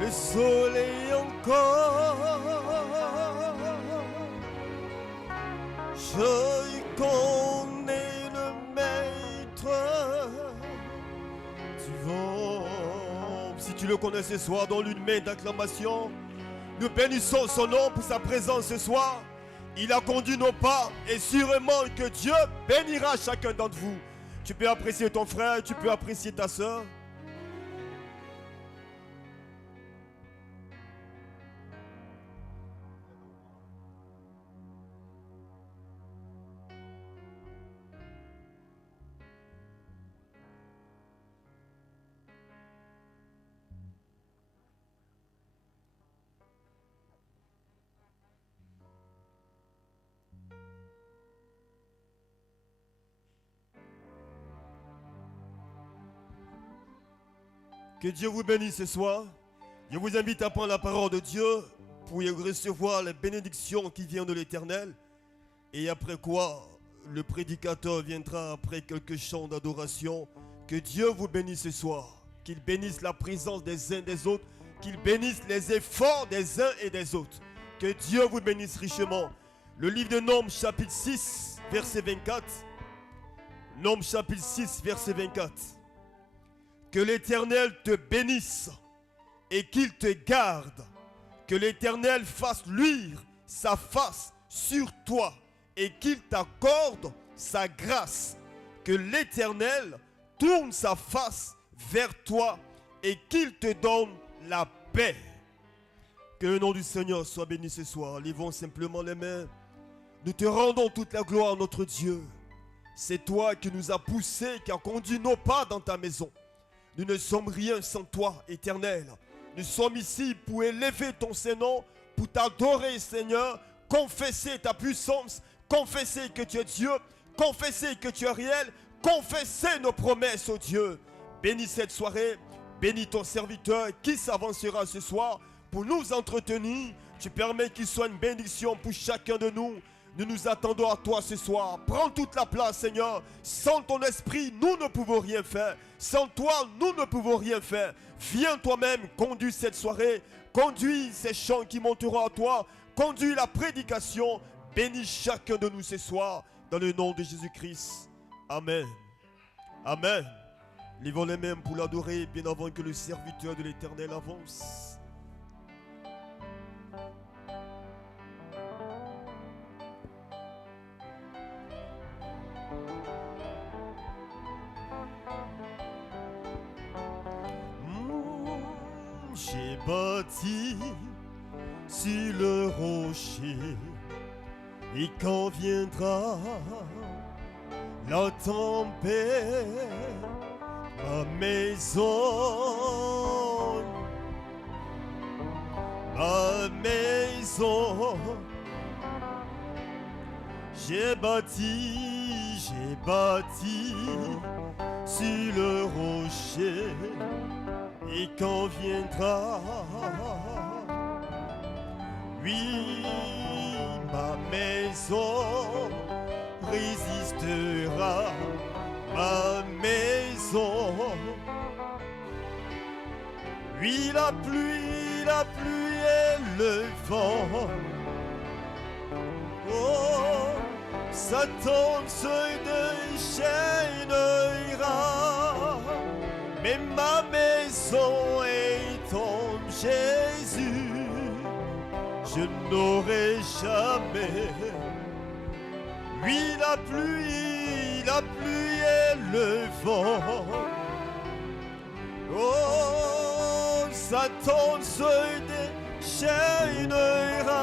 le soleil encore. Je connais le maître du vent. Si tu le connais ce soir, dans l'une main d'acclamation, nous bénissons son nom pour sa présence ce soir. Il a conduit nos pas et sûrement que Dieu bénira chacun d'entre vous. Tu peux apprécier ton frère, tu peux apprécier ta soeur. Que Dieu vous bénisse ce soir. Je vous invite à prendre la parole de Dieu pour y recevoir les bénédictions qui viennent de l'Éternel. Et après quoi, le prédicateur viendra après quelques chants d'adoration. Que Dieu vous bénisse ce soir. Qu'il bénisse la présence des uns des autres. Qu'il bénisse les efforts des uns et des autres. Que Dieu vous bénisse richement. Le livre de Nombres chapitre 6, verset 24. Nombres chapitre 6, verset 24. Que l'Éternel te bénisse et qu'il te garde. Que l'Éternel fasse luire sa face sur toi et qu'il t'accorde sa grâce. Que l'Éternel tourne sa face vers toi et qu'il te donne la paix. Que le nom du Seigneur soit béni ce soir. Levons simplement les mains. Nous te rendons toute la gloire, notre Dieu. C'est toi qui nous as poussés, qui as conduit nos pas dans ta maison. Nous ne sommes rien sans toi, Éternel. Nous sommes ici pour élever ton Saint-Nom, pour t'adorer, Seigneur, confesser ta puissance, confesser que tu es Dieu, confesser que tu es réel, confesser nos promesses, oh Dieu. Bénis cette soirée, bénis ton serviteur qui s'avancera ce soir pour nous entretenir. Tu permets qu'il soit une bénédiction pour chacun de nous. Nous nous attendons à toi ce soir. Prends toute la place, Seigneur. Sans ton esprit, nous ne pouvons rien faire. Sans toi, nous ne pouvons rien faire. Viens toi-même, conduis cette soirée. Conduis ces chants qui monteront à toi. Conduis la prédication. Bénis chacun de nous ce soir. Dans le nom de Jésus-Christ. Amen. Amen. Levons les mains pour l'adorer bien avant que le serviteur de l'Éternel avance. J'ai bâti sur le rocher, et quand viendra la tempête, ma maison, j'ai bâti sur le rocher. Et quand viendra, oui, ma maison résistera, ma maison. Oui, la pluie et le vent. Oh, Satan se déchaînera. Mais ma maison est en Jésus, je n'aurai jamais. Oui, la pluie et le vent. Oh, Satan se déchaînera.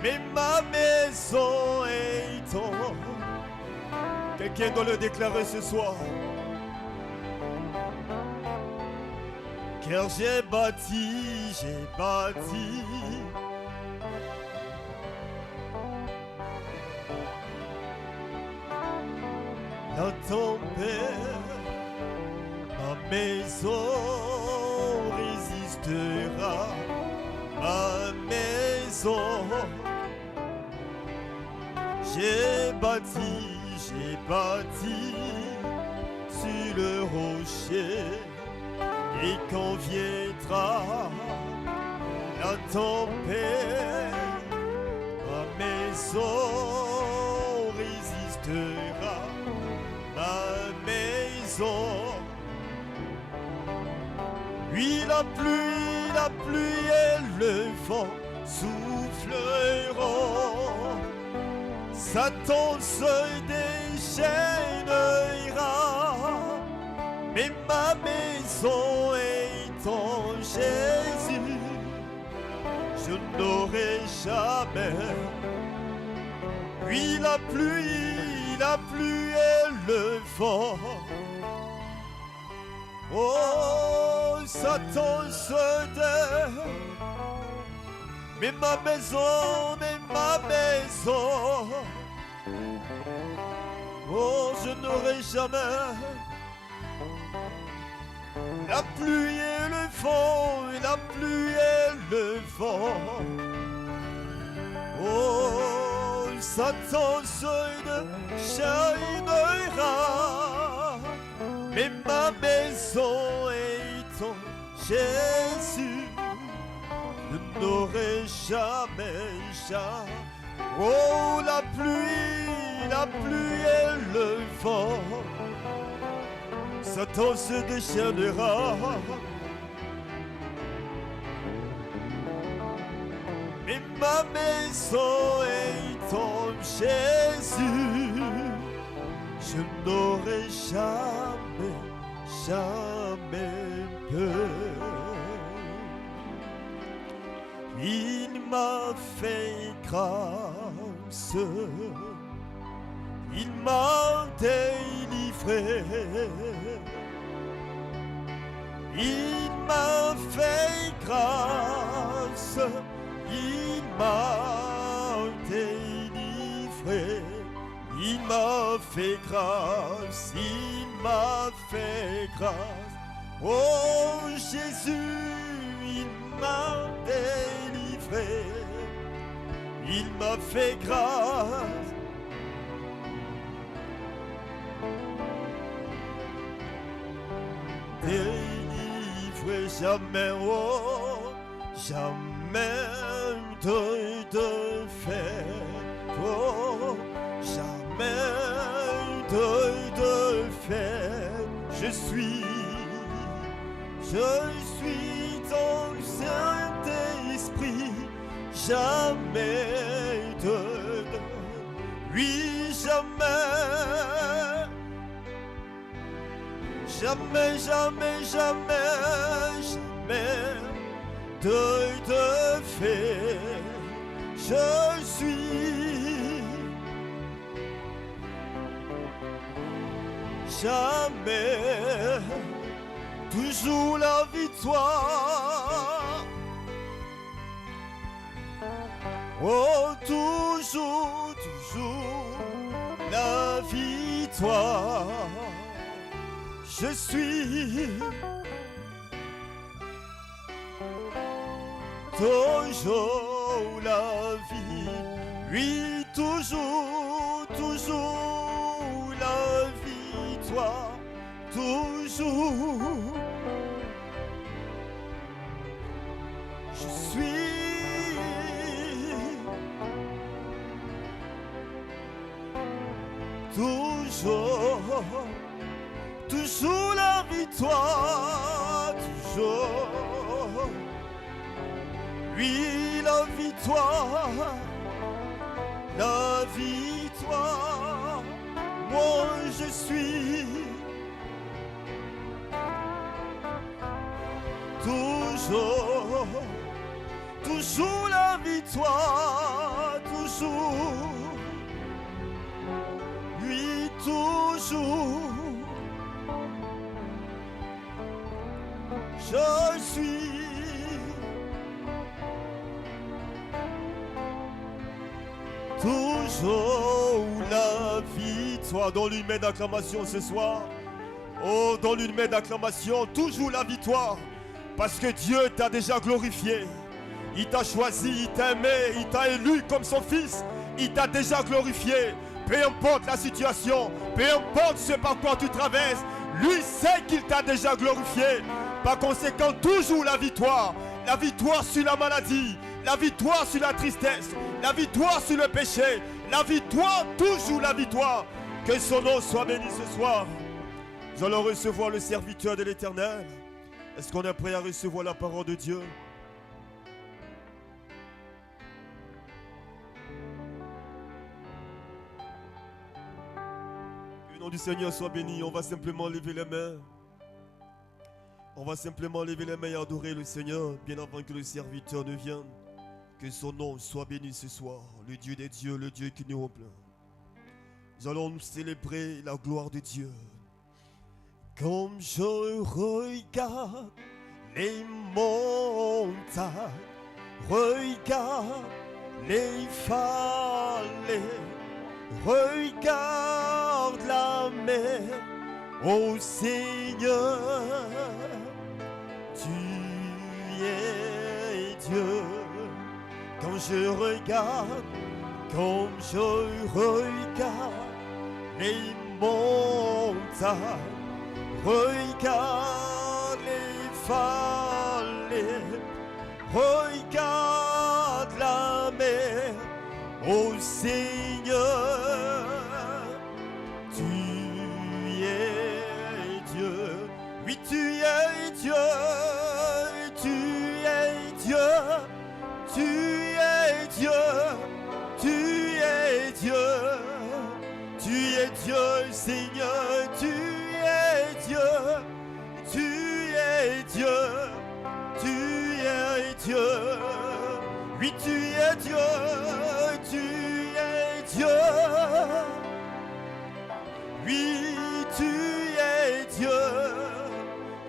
Mais ma maison est en... Quelqu'un doit le déclarer ce soir. Car j'ai bâti la tempête, ma maison résistera, ma maison. J'ai bâti sur le rocher. Et quand viendra la tempête, ma maison résistera, ma maison. Oui, la pluie et le vent souffleront, Satan se déchaînera, mais ma maison est en Jésus, je n'aurai jamais. Oui, la pluie et le vent. Oh, Satan se déchaîne, mais ma maison, oh, je n'aurai jamais. La pluie et le vent, la pluie et le vent. Oh, Satan se déchaînera, mais ma maison est en Jésus, je n'aurai jamais. Oh, la pluie et le vent, Satan se déchaînera. Mais ma maison est en Jésus, je n'aurai jamais peur. Il m'a fait grâce, il m'a délivré, il m'a fait grâce, il m'a délivré, il m'a fait grâce, il m'a fait grâce. Oh Jésus, il m'a délivré, il m'a fait grâce. Délivré jamais, oh, jamais de fait, oh, jamais de fait. Je suis dans le Saint-Esprit, jamais de, oui, jamais. Jamais de fait. Je suis jamais, toujours la victoire. Oh, toujours la victoire. Je suis toujours la vie, oui, toujours la victoire, toujours. Je suis toujours la victoire, toujours. Oui, la victoire, moi je suis toujours la victoire, toujours. Oui, toujours. Je suis toujours la victoire. Dans l'une main d'acclamation ce soir. Oh, dans l'une main d'acclamation, toujours la victoire. Parce que Dieu t'a déjà glorifié. Il t'a choisi, il t'a aimé, il t'a élu comme son fils. Il t'a déjà glorifié. Peu importe la situation, peu importe ce par quoi tu traverses, lui sait qu'il t'a déjà glorifié. Par conséquent, toujours la victoire. La victoire sur la maladie, la victoire sur la tristesse, la victoire sur le péché, la victoire, toujours la victoire. Que son nom soit béni ce soir. Nous allons recevoir le serviteur de l'Éternel. Est-ce qu'on est prêt à recevoir la parole de Dieu? Que le nom du Seigneur soit béni. On va simplement lever les mains. On va simplement lever les mains et adorer le Seigneur bien avant que le serviteur ne vienne. Que son nom soit béni ce soir. Le Dieu des dieux, le Dieu qui nous remplit. Nous allons célébrer la gloire de Dieu. Comme je regarde les montagnes, regarde les vallées, regarde la mer, ô Seigneur, tu es Dieu. Quand je regarde, comme je regarde les montagnes, regarde les vallées, regarde la mer, ô Seigneur, tu es Dieu. Oui, tu es Dieu, tu es Dieu, tu es Dieu, tu es Dieu, tu es Dieu, Seigneur, tu es Dieu, tu es Dieu, tu es Dieu. Oui, tu es Dieu, tu es Dieu. Oui, tu es Dieu,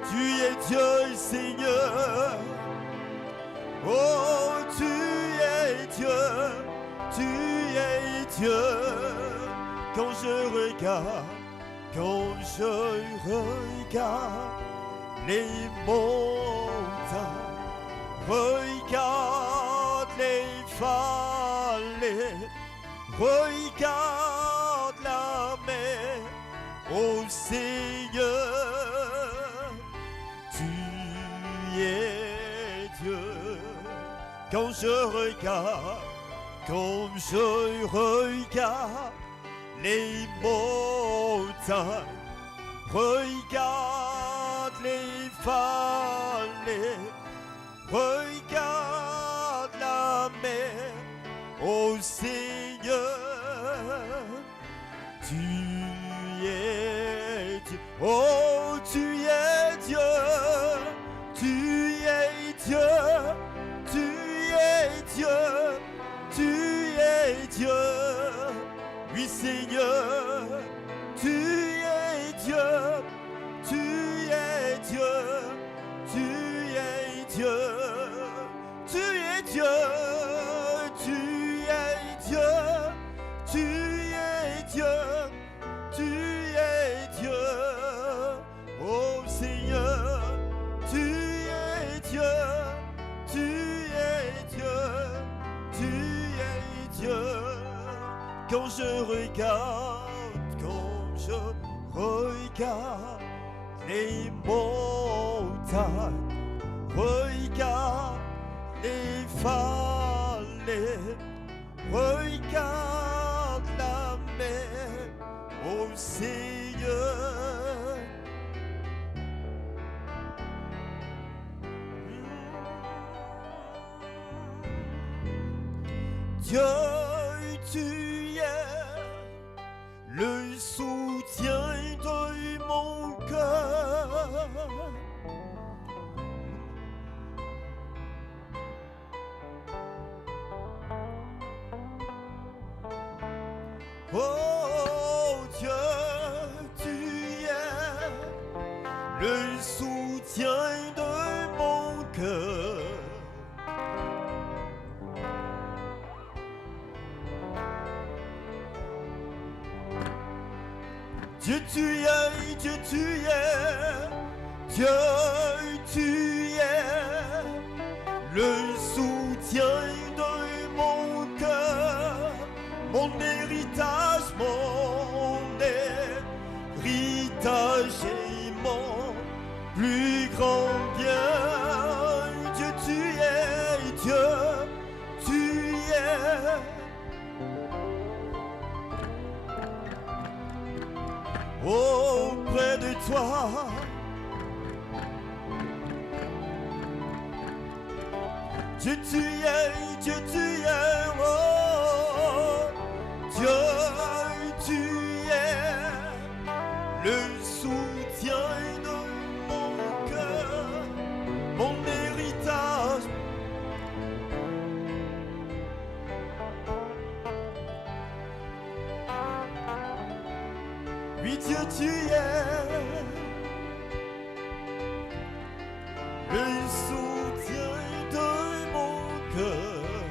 tu es Dieu, Seigneur. Oh, tu es Dieu, tu es Dieu. Quand je regarde les montagnes, regarde les vallées, regarde la mer, ô Seigneur, tu es Dieu. Quand je regarde les montagnes, regarde les vallées, regarde la mer, ô Seigneur, tu es Dieu. Oh, tu es Dieu, tu es Dieu, tu es Dieu, tu es Dieu. Oui, Seigneur, tu es Dieu, tu es Dieu, tu es Dieu, tu es Dieu, tu es Dieu, tu es Dieu, tu es Dieu. Oh Seigneur, tu es Dieu, tu es Dieu, tu es Dieu. Quand je regarde les montagnes, regarde les vallées, regarde la mer, ô Seigneur. Dieu, tu es le soutien de mon cœur. Oh Dieu, tu es le soutien de mon cœur. Dieu, tu es, Dieu, tu es, Dieu, tu es le soutien de mon cœur, mon héritage et mon plus grand soir. Dieu tu es, Dieu tu es, oh, Dieu tu es, le soutien de mon cœur, mon héritage. Oui, Dieu tu es, le soutien de mon cœur.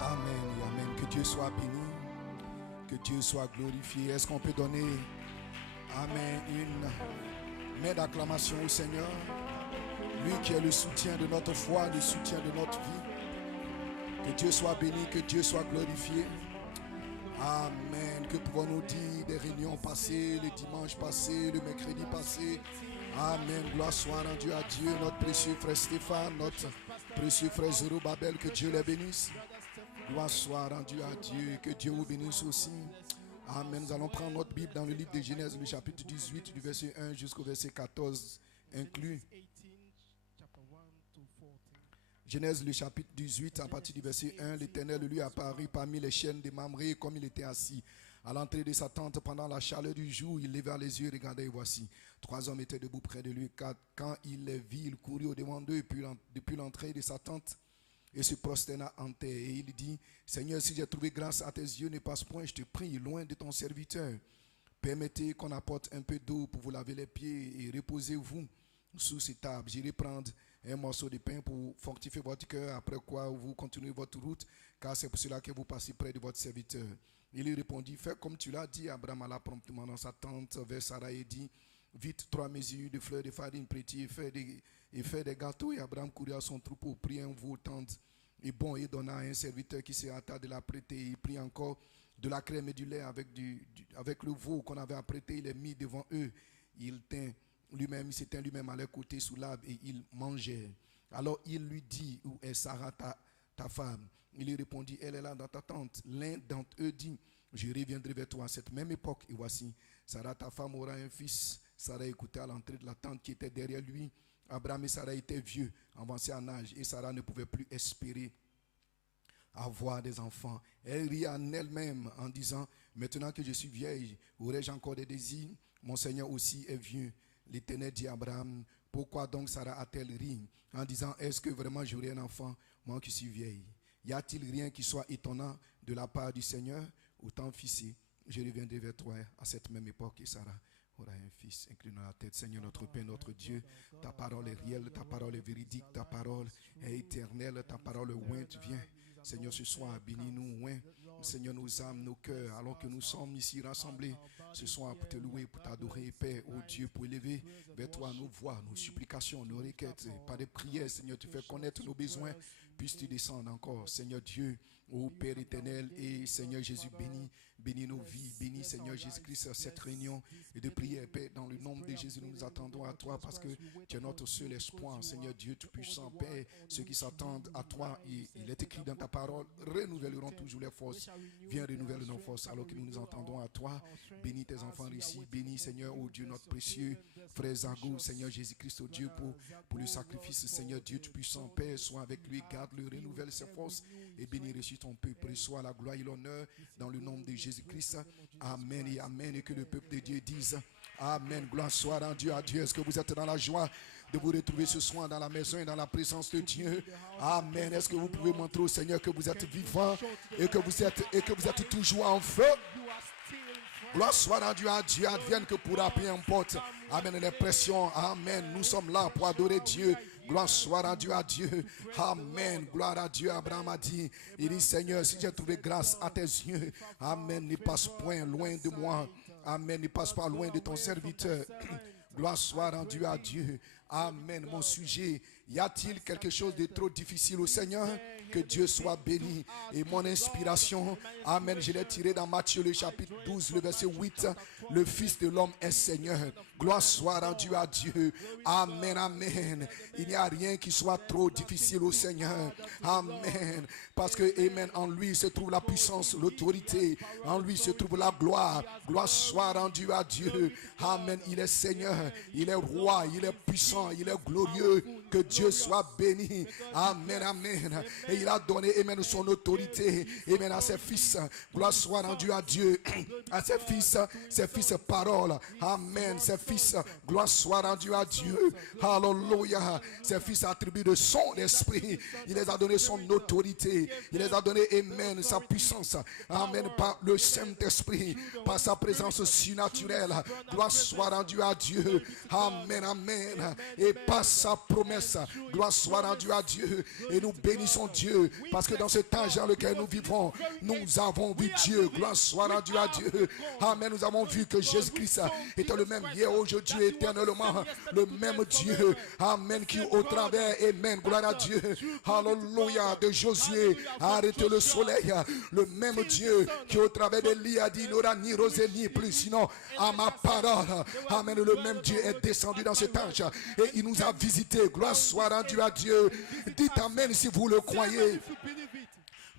Amen et amen. Que Dieu soit béni, que Dieu soit glorifié. Est-ce qu'on peut donner, amen, une main d'acclamation au Seigneur, lui qui est le soutien de notre foi, le soutien de notre vie. Que Dieu soit béni, que Dieu soit glorifié. Amen. Que pouvons-nous dire des réunions passées, les dimanches passés, le mercredi passé? Amen. Gloire soit rendue à Dieu, notre précieux frère Stéphane, notre précieux frère Zorobabel, que Dieu les bénisse. Gloire soit rendue à Dieu, que Dieu vous bénisse aussi. Amen. Nous allons prendre notre Bible dans le livre de Genèse, le chapitre 18, du verset 1 jusqu'au verset 14 inclus. Genèse, le chapitre 18, à partir du verset 1, l'Éternel lui apparut parmi les chênes de Mamré, comme il était assis à l'entrée de sa tente pendant la chaleur du jour. Il leva les yeux, regardait et voici, 3 hommes étaient debout près de lui. Quand il les vit, il courut au-devant d'eux depuis l'entrée de sa tente et se prosterna en terre. Et il dit, Seigneur, si j'ai trouvé grâce à tes yeux, ne passe point, je te prie, loin de ton serviteur. Permettez qu'on apporte un peu d'eau pour vous laver les pieds et reposez-vous sous cette table. J'irai prendre un morceau de pain pour fortifier votre cœur, après quoi vous continuez votre route, car c'est pour cela que vous passez près de votre serviteur. Il lui répondit, fais comme tu l'as dit. Abraham alla promptement dans sa tente vers Sarah et dit, vite 3 mesures de fleurs de farine pétrie et fait des gâteaux. Et Abraham courut à son troupeau, prit un veau tendre et bon et donna à un serviteur qui se hâta de l'apprêter. Il prit encore de la crème et du lait avec le veau qu'on avait apprêté. Il les mit devant eux. Il s'étint lui-même à leur côté sous l'arbre et il mangeait. Alors il lui dit, où est Sarah ta femme? Il lui répondit, elle est là dans ta tente. L'un d'entre eux dit, je reviendrai vers toi à cette même époque. Et voici, Sarah ta femme aura un fils. Sarah écoutait à l'entrée de la tente qui était derrière lui. Abraham et Sarah étaient vieux, avancés en âge, et Sarah ne pouvait plus espérer avoir des enfants. Elle rit en elle-même en disant, maintenant que je suis vieille, aurais-je encore des désirs? Mon Seigneur aussi est vieux. L'Éternel dit à Abraham, pourquoi donc Sarah a-t-elle ri en disant, est-ce que vraiment j'aurai un enfant, moi qui suis vieille? Y a-t-il rien qui soit étonnant de la part du Seigneur? Autant fils, je reviendrai vers toi à cette même époque et Sarah aura un fils. Inclinons la tête. Seigneur notre Père, notre Dieu, ta parole est réelle, ta parole est véridique, ta parole est éternelle, ta parole est loin, tu viens. Seigneur, ce soir, bénis-nous, loin. Seigneur, nos âmes, nos cœurs, alors que nous sommes ici rassemblés ce soir pour te louer, pour t'adorer, Père, oh Dieu, pour élever vers toi nos voix, nos supplications, nos requêtes, par des prières, Seigneur, tu fais connaître nos besoins, puisses-tu descendre encore, Seigneur Dieu, ô Père éternel, et Seigneur Jésus, bénis nos vies, bénis Seigneur Jésus-Christ cette réunion et de prière, Père, dans le nom de Jésus, nous nous attendons à toi parce que tu es notre seul espoir, Seigneur Dieu Tout-Puissant, Père, ceux qui s'attendent à toi, il est écrit dans ta parole, renouvelleront toujours les forces, viens renouveler nos forces alors que nous nous entendons à toi, bénis tes enfants ici, bénis Seigneur, ô Dieu notre précieux, frère Zago, Seigneur Jésus-Christ, ô Dieu, pour le sacrifice, Seigneur Dieu Tout-Puissant, Père, sois avec lui, garde-le, renouvelle ses forces et bénis, reçois ton peuple, reçois la gloire et l'honneur dans le nom de Jésus-Christ. Amen et amen. Et que le peuple de Dieu dise amen. Gloire soit rendue à Dieu. Est-ce que vous êtes dans la joie de vous retrouver ce soir dans la maison et dans la présence de Dieu? Amen. Est-ce que vous pouvez montrer au Seigneur que vous êtes vivant et que vous êtes toujours en feu? Gloire soit rendue à Dieu, advienne que pourra, peu importe. Amen. Les pressions, amen. Nous sommes là pour adorer Dieu. Gloire soit rendue à Dieu. Amen. Gloire à Dieu. Abraham a dit, il dit, Seigneur, si j'ai trouvé grâce à tes yeux, amen, ne passe point loin de moi. Amen. Ne passe pas loin de ton serviteur. Gloire soit rendue à Dieu. Amen. Mon sujet, y a-t-il quelque chose de trop difficile au Seigneur? Que Dieu soit béni. Et mon inspiration, amen, je l'ai tiré dans Matthieu le chapitre 12, le verset 8. Le Fils de l'homme est Seigneur. Gloire soit rendue à Dieu. Amen, amen. Il n'y a rien qui soit trop difficile au Seigneur. Amen. Parce que, amen, en lui se trouve la puissance, l'autorité. En lui se trouve la gloire. Gloire soit rendue à Dieu. Amen. Il est Seigneur. Il est roi. Il est puissant. Il est glorieux. Que Dieu soit béni. Amen, amen. Et il a donné, amen, son autorité, amen, à ses fils. Gloire soit rendue à Dieu. À ses fils parole. Amen. Ses fils, gloire soit rendue à Dieu. Alléluia. Ses fils attribuent de son esprit. Il les a donné son autorité. Il les a donné, amen, sa puissance. Amen. Par le Saint-Esprit, par sa présence surnaturelle. Gloire soit rendue à Dieu. Amen, amen. Et par sa promesse. Gloire soit rendue à Dieu. Et nous bénissons Dieu. Parce que dans ce temps dans lequel nous vivons, nous avons vu Dieu. Gloire soit rendue à Dieu. Amen. Nous avons vu que Jésus-Christ était le même hier, aujourd'hui, éternellement. Le même Dieu. Amen. Qui au travers, amen. Gloire à Dieu. Alléluia. De Josué a arrêté le soleil. Le même Dieu qui au travers d'Élie a dit, il n'aura ni rosée ni pluie, sinon à ma parole. Amen. Le même Dieu est descendu dans cet âge. Et il nous a visités. Gloire soit rendue à Dieu. Dites amen si vous le croyez.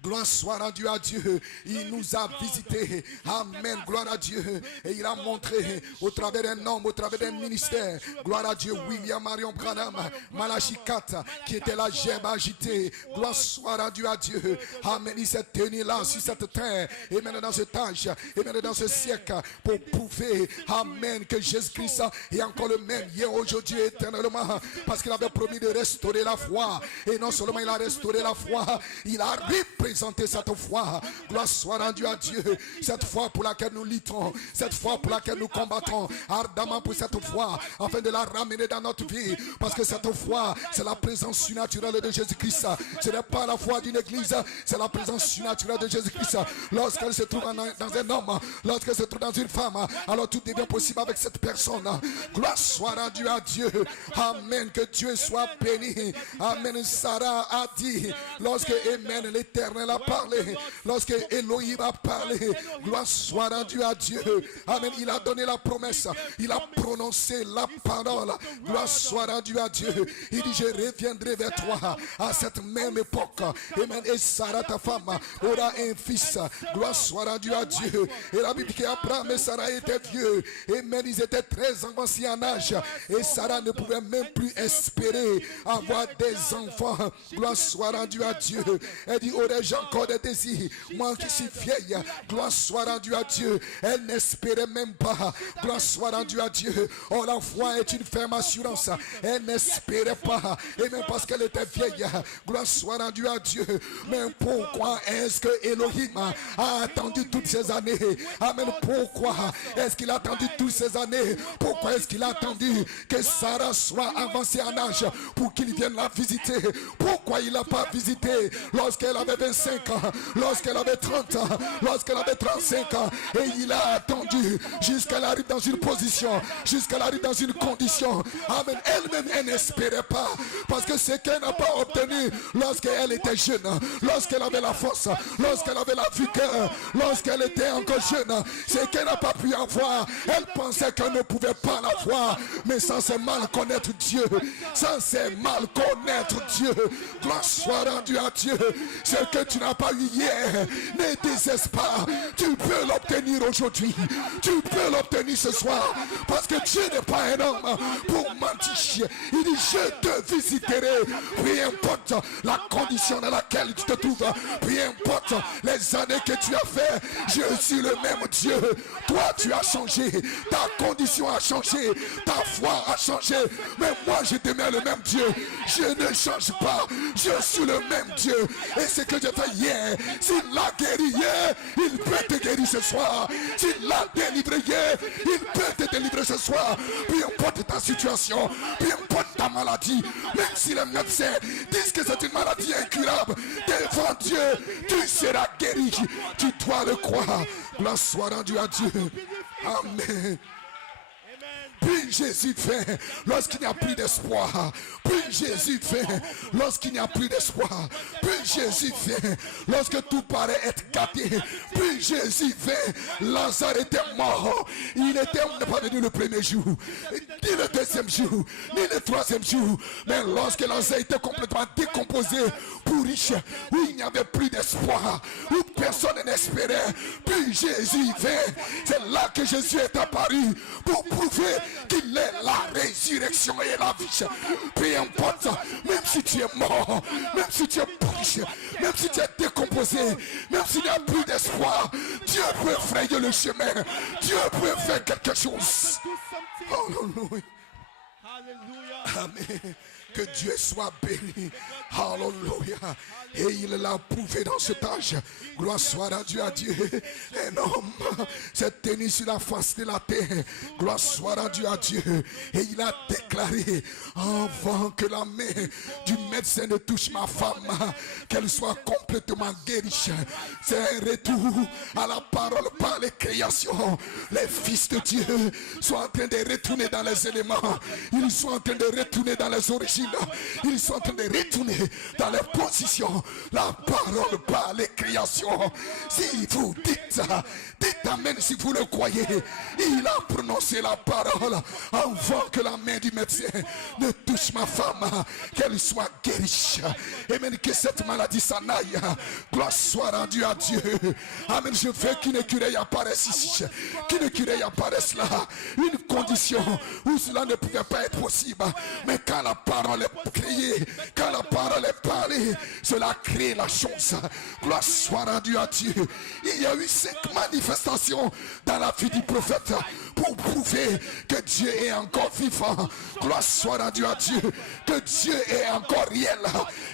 Gloire soit rendue à Dieu. Il nous a visités. Amen. Gloire à Dieu. Et il a montré au travers d'un homme, au travers d'un ministère. Gloire à Dieu. William Marion Branham, Malachi 4, qui était la gerbe agitée. Gloire soit rendue à Dieu. Amen. Il s'est tenu là sur cette terre. Et maintenant dans cet âge. Et maintenant dans ce siècle. Pour prouver. Amen. Que Jésus-Christ est encore le même. Hier, aujourd'hui, éternellement. Parce qu'il avait promis de restaurer la foi. Et non seulement il a restauré la foi. Il a représenté cette foi. Gloire soit rendue à Dieu. Cette foi pour laquelle nous luttons. Cette foi pour laquelle nous combattons ardemment pour cette foi. Afin de la ramener dans notre vie. Parce que cette foi, c'est la présence surnaturelle de Jésus-Christ. Ce n'est pas la foi d'une église. C'est la présence surnaturelle de Jésus-Christ. Lorsqu'elle se trouve dans un homme. Lorsqu'elle se trouve dans une femme. Alors tout devient possible avec cette personne. Gloire soit rendue à Dieu. Amen. Que Dieu soit béni. Amen. Sarah a dit. Lorsque, amen, l'Éternel a parlé, lorsque Elohim a parlé, gloire soit rendue à Dieu. Amen. Il a donné la promesse, il a prononcé la parole. Gloire soit rendue à Dieu. Il dit, je reviendrai vers toi à cette même époque. Amen. Et Sarah, ta femme, aura un fils. Gloire soit rendue à Dieu. Et la Bible dit qu'Abraham et Sarah étaient vieux. Amen. Ils étaient très avancés en âge. Et Sarah ne pouvait même plus espérer avoir des enfants. Gloire soit rendue à Dieu. Elle dit, aurais-je encore des désirs, moi qui suis vieille? Gloire soit rendue à Dieu. Elle n'espérait même pas. Gloire soit rendue à Dieu. Oh, la foi est une ferme assurance. Elle n'espérait pas. Et même parce qu'elle était vieille. Gloire soit rendue à Dieu. Mais pourquoi est-ce que Elohim a attendu toutes ces années? Amen. Pourquoi est-ce qu'il a attendu toutes ces années? Pourquoi est-ce qu'il a attendu que Sarah soit avancée en âge pour qu'il vienne la visiter? Pourquoi il n'a pas visité lorsqu'elle avait 25 ans, lorsqu'elle avait 30 ans, lorsqu'elle avait 35 ans? Et il a attendu jusqu'à qu'elle arrive dans une position, jusqu'à qu'elle arrive dans une condition. Amen. Elle-même, elle n'espérait pas. Parce que ce qu'elle n'a pas obtenu lorsqu'elle était jeune, lorsqu'elle avait la force, lorsqu'elle avait la vigueur, lorsqu'elle était encore jeune, ce qu'elle n'a pas pu avoir, elle pensait qu'elle ne pouvait pas l'avoir. Mais ça, c'est mal connaître Dieu. Ça, c'est mal connaître Dieu. Gloire soit rendue à Dieu. Ce que tu n'as pas eu hier, ne désespère. Tu peux l'obtenir aujourd'hui. Tu peux l'obtenir ce soir. Parce que Dieu n'est pas un homme pour mentir. Il dit, je te visiterai. Peu importe la condition dans laquelle tu te trouves. Peu importe les années que tu as fait. Je suis le même Dieu. Toi, tu as changé. Ta condition a changé. Ta foi a changé. Mais moi, je demeure le même Dieu. Je ne change pas. Je suis le même Dieu. Et ce que j'ai fait hier, s'il l'a guéri hier, il peut te guérir ce soir. S'il l'a délivré hier, il peut te délivrer ce soir. Peu importe ta situation, peu importe ta maladie, même si les médecins disent que c'est une maladie incurable, devant Dieu, tu seras guéri. Tu dois le croire. Gloire soit rendue à Dieu. Amen. Puis Puis Jésus vient lorsqu'il n'y a plus d'espoir. Puis Jésus vient lorsqu'il n'y a plus d'espoir. Puis Jésus vient lorsque tout paraît être gâté. Puis Jésus vient. Lazare était mort. Il n'est pas venu le premier jour, ni le deuxième jour, ni le troisième jour. Mais lorsque Lazare était complètement décomposé, pourri, où il n'y avait plus d'espoir, où personne n'espérait, puis Jésus vient. C'est là que Jésus est apparu pour prouver qu'il est la résurrection et la vie. Peu importe, même si tu es mort, même si tu es pourri, même si tu es décomposé, même s'il n'y a plus d'espoir, Dieu peut frayer le chemin. Dieu peut faire quelque chose. Alléluia. Amen. Que Dieu soit béni. Alléluia. Et il l'a prouvé dans cet âge. Gloire soit à Dieu, Un homme s'est tenu sur la face de la terre. Gloire soit à Dieu, Et il a déclaré, avant que la main du médecin ne touche ma femme, qu'elle soit complètement guérie. C'est un retour à la parole par les créations. Les fils de Dieu sont en train de retourner dans les éléments. Ils sont en train de retourner dans les origines. Ils sont en train de retourner dans les positions. La parole par les créations. Si vous dites amen si vous le croyez. Il a prononcé la parole avant que la main du médecin ne touche ma femme, qu'elle soit guérie. Amen, que cette maladie s'en aille. Gloire soit rendue à Dieu. Amen, je veux qu'une écureuil apparaisse ici, qu'une écureuil apparaisse là. Une condition où cela ne pouvait pas être possible. Mais quand la parole est criée, quand la parole est parlée, cela crée la chose. Gloire soit rendue à Dieu. Il y a eu 5 manifestations dans la vie du prophète pour prouver que Dieu est encore vivant. Gloire soit rendue à Dieu. Que Dieu est encore réel.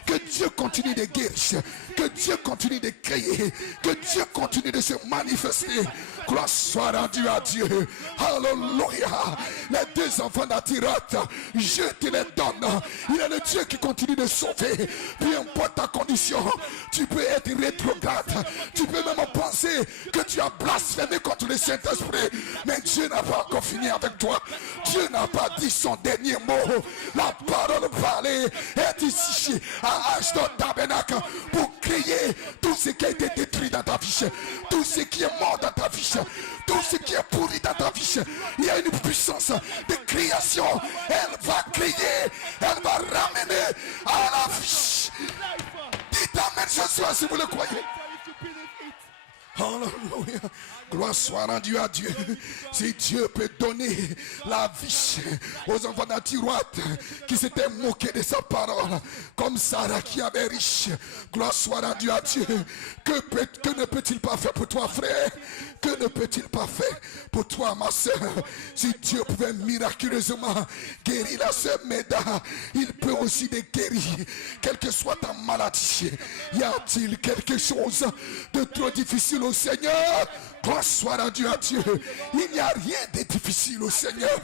Que Dieu continue de guérir. Que Dieu continue de créer. Que Dieu continue de se manifester. Gloire soit rendue à Dieu. Alléluia. Les 2 enfants d'Atiroth, je te les donne. Il est le Dieu qui continue de sauver. Peu importe ta condition, tu peux être rétrograde. Tu peux même penser que tu as blasphémé contre le Saint-Esprit. Mais Dieu n'a pas encore fini avec toi. Dieu n'a pas dit son dernier mot. La parole parlée est ici à Ashdod Tabernacle pour créer tout ce qui a été détruit dans ta vie. Tout ce qui est mort dans ta vie. Tout ce qui est pourri dans ta vie. Il y a une puissance de création. Elle va créer. Elle va ramener à la vie. Dites amen ce soir si vous le croyez. Alléluia. Gloire soit rendue à Dieu. Si Dieu peut donner la vie aux enfants d'Atiroth qui s'étaient moqués de sa parole, comme Sarah qui avait riche, gloire soit rendue à Dieu. Que ne peut-il pas faire pour toi, frère? Que ne peut-il pas faire pour toi, ma soeur? Si Dieu pouvait miraculeusement guérir la sœur Méda, il peut aussi te guérir, quelle que soit ta maladie. Y a-t-il quelque chose de trop difficile au Seigneur? Gloire soit rendue à Dieu. Il n'y a rien de difficile au Seigneur.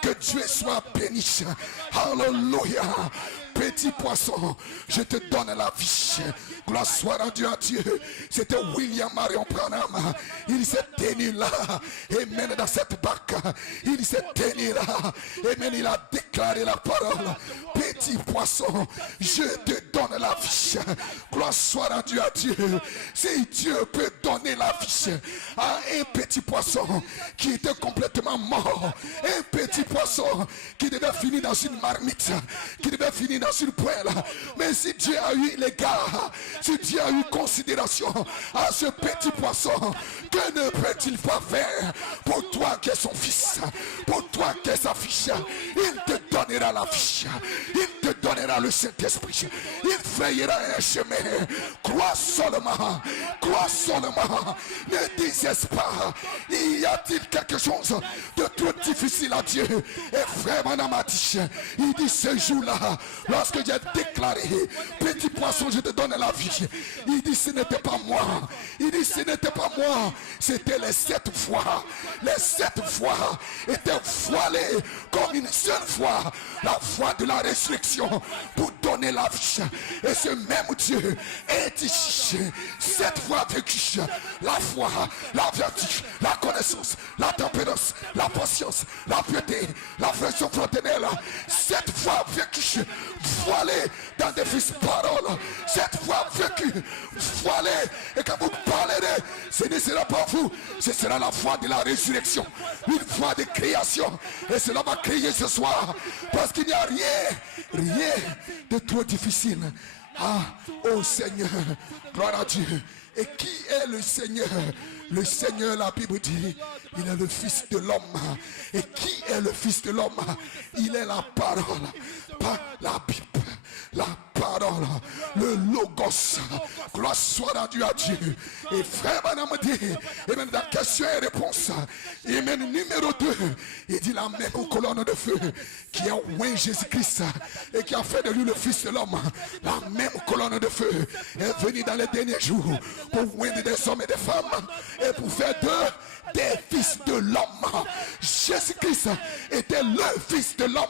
Que Dieu soit béni. Alléluia. Petit poisson, je te donne la vie. Gloire soit rendue à Dieu. C'était William Marion Branham. Il s'est tenu là. Amen. Dans cette barque. Il s'est tenu là. Amen. Il a déclaré la parole. Petit poisson, je te donne la vie. Gloire soit rendue à Dieu. Si Dieu peut donner la vie à un petit poisson qui était complètement mort, un petit poisson qui devait finir dans une marmite, qui devait finir dans une poêle, mais si Dieu a eu l'égard, si Dieu a eu considération à ce petit poisson, que ne peut-il pas faire pour toi qui es son fils, pour toi qui es sa fille? Il te donnera la vie, il te donnera le Saint-Esprit, il frayera un chemin. Crois seulement, ne désespère. Y a-t-il quelque chose de trop difficile à Dieu? Et frère Madame a dit, il dit ce jour-là, lorsque j'ai déclaré, petit poisson, je te donne la vie, il dit ce n'était pas moi, il dit ce n'était pas moi, c'était les 7 fois. Les 7 fois étaient voilées comme une seule fois, la foi de la résurrection pour donner la vie. Et ce même Dieu est ici 7 foi vécue, la foi, la vertu, la connaissance, la tempérance, la patience, la piété, la fraîcheur fraternelle, cette foi vécue, voilée dans des fausses paroles, cette foi vécue, voilée, et quand vous parlerez, ce ne sera pas vous, ce sera la foi de la résurrection, une foi de création, et cela va crier ce soir, parce qu'il n'y a rien de trop difficile. Ah, oh Seigneur, gloire à Dieu. Et qui est le Seigneur? Le Seigneur, la Bible dit, il est le Fils de l'homme. Et qui est le Fils de l'homme? Il est la parole, pas la Bible. La parole, le logos. Gloire soit rendue à Dieu. Et frère Madame dit, et même dans question et réponse, et même numéro 2, il dit la même colonne de feu qui a oint Jésus-Christ et qui a fait de lui le Fils de l'homme. La même colonne de feu est venue dans les derniers jours pour oindre des hommes et des femmes et pour faire d'eux des fils de l'homme. Jésus-Christ était le Fils de l'homme.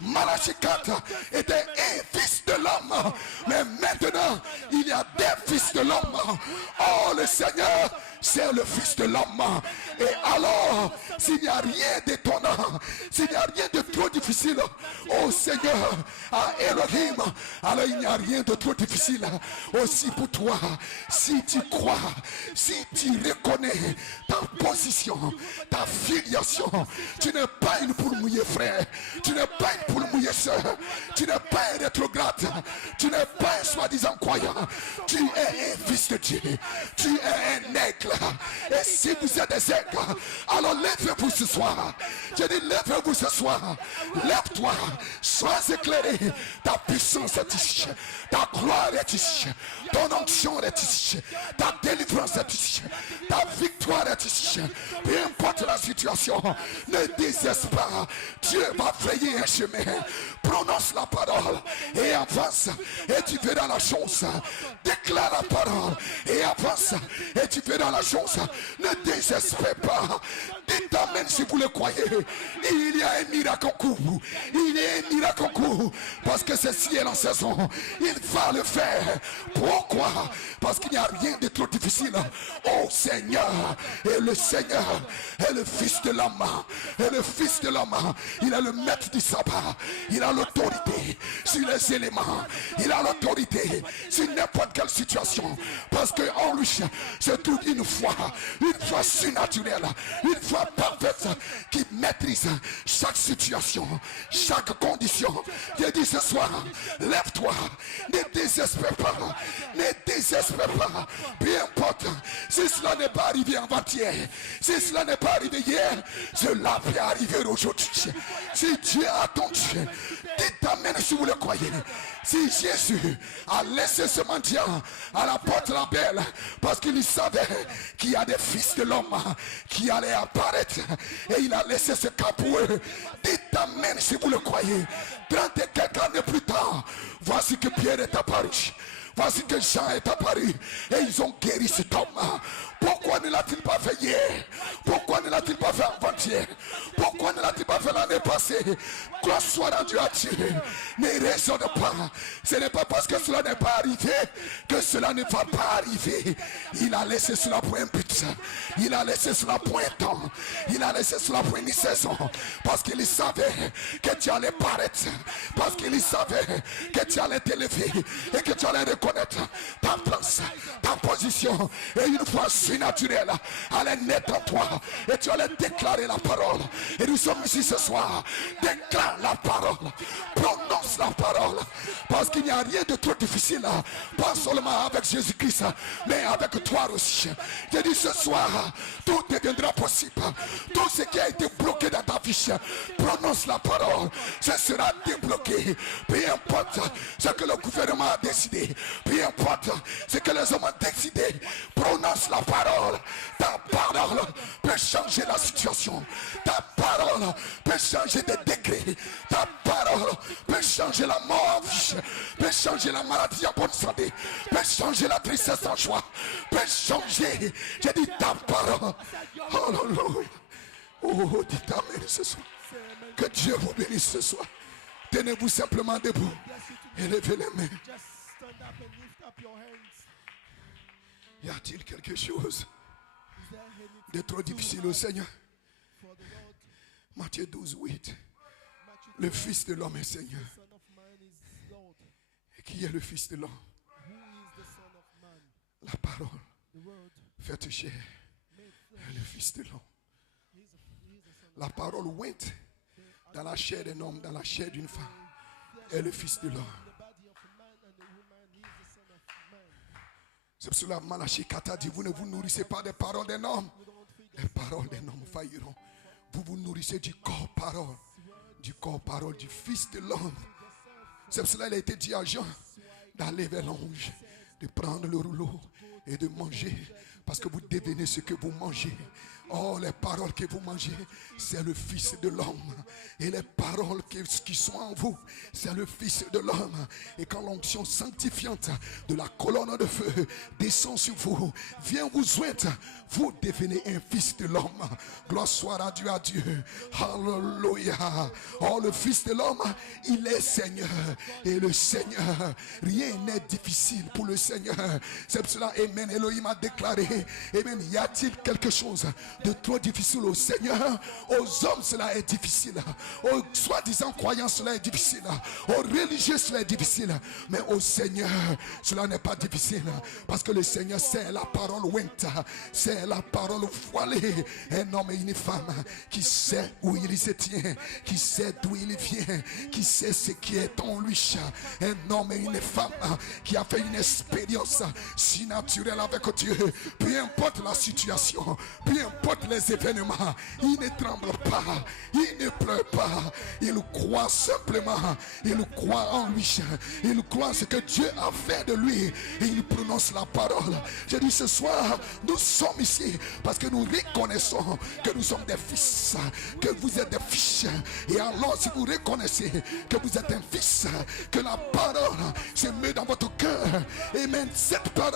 Malachie 4 était un fils de l'homme. Mais maintenant, il y a des fils de l'homme. Oh, le Seigneur, c'est le Fils de l'homme. Et alors, s'il n'y a rien d'étonnant, s'il n'y a rien de trop difficile, oh Seigneur, à Elohim, alors il n'y a rien de trop difficile aussi pour toi. Si tu crois, si tu reconnais ta position, ta filiation, tu n'es pas une poule mouillée, frère, tu n'es pas une poule mouillée, soeur, tu n'es pas un rétrograde, tu n'es pas un soi-disant croyant, tu es un fils de Dieu, tu es un aigle. Et si vous êtes des aigles, alors lèvez-vous ce soir. Je dis lèvez-vous ce soir. Lève-toi, sois éclairé. Ta puissance est ici, ta gloire est ici, ton onction est ici, ta délivrance est ici, ta victoire est ici. Peu importe la situation, ne désespère. Dieu va frayer un chemin. Prononce la parole et avance, et tu verras la chose. Déclare la parole et avance, et tu verras la chose. Ne désespère pas. Dites amen si vous le croyez. Il y a un miracle en cours. Il y a un miracle en cours. Parce que ceci est en saison. Il va le faire. Pourquoi? Parce qu'il n'y a rien de trop difficile. Oh Seigneur. Et le Seigneur est le Fils de l'homme. Et le Fils de l'homme, il est le maître du sabbat. Il a l'autorité sur les éléments. Il a l'autorité sur n'importe quelle situation. Parce qu'en lui, c'est toute une foi surnaturelle, une foi parfaite qui maîtrise chaque situation, chaque condition. Je dis ce soir, lève-toi, ne désespère pas, ne désespère pas. Peu importe, si cela n'est pas arrivé avant-hier, si cela n'est pas arrivé hier, cela peut arriver aujourd'hui. Si Dieu a attendu, dites amen si vous le croyez. Si Jésus a laissé ce mendiant à la porte de la belle, parce qu'il savait qu'il y a des fils de l'homme qui allaient apparaître, et il a laissé ce cas pour eux, dites amen si vous le croyez. 30 et quelques années plus tard, voici que Pierre est apparu. Voici que Jean est apparu et ils ont guéri cet homme. Pourquoi ne l'a-t-il pas fait hier? Pourquoi ne l'a-t-il pas fait avant-hier? Pourquoi ne l'a-t-il pas fait l'année passée? Gloire soit rendue à Dieu. Ne raisonne pas. Ce n'est pas parce que cela n'est pas arrivé que cela ne va pas arriver. Il a laissé cela pour un but. Il a laissé cela pour un temps. Il a laissé cela pour une saison. Parce qu'il savait que tu allais paraître. Parce qu'il savait que tu allais t'élever et que tu allais reconnaître ta place, ta position, et une fois surnaturelle allait naître en toi et tu allais déclarer la parole. Et nous sommes ici ce soir. Déclare la parole, prononce la parole, parce qu'il n'y a rien de trop difficile, pas seulement avec Jésus-Christ, mais avec toi aussi. Je dis ce soir, tout deviendra possible. Tout ce qui a été bloqué dans ta vie, prononce la parole, ce sera débloqué. Peu importe ce que le gouvernement a décidé, peu importe ce que les hommes ont décidé, prononce la parole. Ta parole peut changer la situation. Ta parole peut changer des décrets. Ta parole peut changer la mort en vie, peut changer la maladie en bonne santé, peut changer la tristesse en joie, peut changer. J'ai dit ta parole. Alléluia. Oh, dites amen ce soir. Que Dieu vous bénisse ce soir. Tenez-vous simplement debout et levez les mains. Y a-t-il quelque chose Is there anything de trop difficile au Seigneur? for the Lord? Matthieu 12, 8. Matthew Le Fils de l'homme est Seigneur. the Son of Man is Lord. Et qui est le Fils de l'homme? Who is the Son of Man? La parole The Word faite chair made est flesh. le Fils de l'homme. He is the Son of La parole went dans la chair d'un homme, dans la chair d'une femme, est le Fils de l'homme. the body of a man and a woman. He is the Son of Man. C'est pour cela que Malachie 4 a dit, vous ne vous nourrissez pas des paroles d'un homme. We don't feed Les paroles d'un homme failliront. Vous vous nourrissez du corps parole. Du corps parole du Fils de l'homme. C'est pour cela qu'il a été dit à Jean d'aller vers l'ange, de prendre le rouleau et de manger. Parce que vous devenez ce que vous mangez. Oh, les paroles que vous mangez, c'est le Fils de l'homme. Et les paroles qui sont en vous, c'est le Fils de l'homme. Et quand l'onction sanctifiante de la colonne de feu descend sur vous, vient vous joindre, vous devenez un Fils de l'homme. Gloire soit à Dieu, à Dieu. Alléluia. Oh, le Fils de l'homme, il est Seigneur. Et le Seigneur, rien n'est difficile pour le Seigneur. C'est pour cela, Amen. Elohim a déclaré, Amen. Y a-t-il quelque chose de trop difficile au Seigneur? Aux hommes, cela est difficile. Aux soi-disant croyants, cela est difficile. Aux religieux, cela est difficile. Mais au Seigneur, cela n'est pas difficile. Parce que le Seigneur, c'est la parole ouinta. C'est la parole voilée. Un homme et une femme qui sait où il se tient, qui sait d'où il vient, qui sait ce qui est en lui. Un homme et une femme qui a fait une expérience si naturelle avec Dieu. Peu importe la situation, peu importe les événements, il ne tremble pas, il ne pleure pas, il croit simplement, il croit en lui, il croit ce que Dieu a fait de lui et il prononce la parole. Je dis ce soir, nous sommes ici parce que nous reconnaissons que nous sommes des fils, que vous êtes des fils. Et alors si vous reconnaissez que vous êtes un fils, que la parole se met dans votre cœur, et même cette parole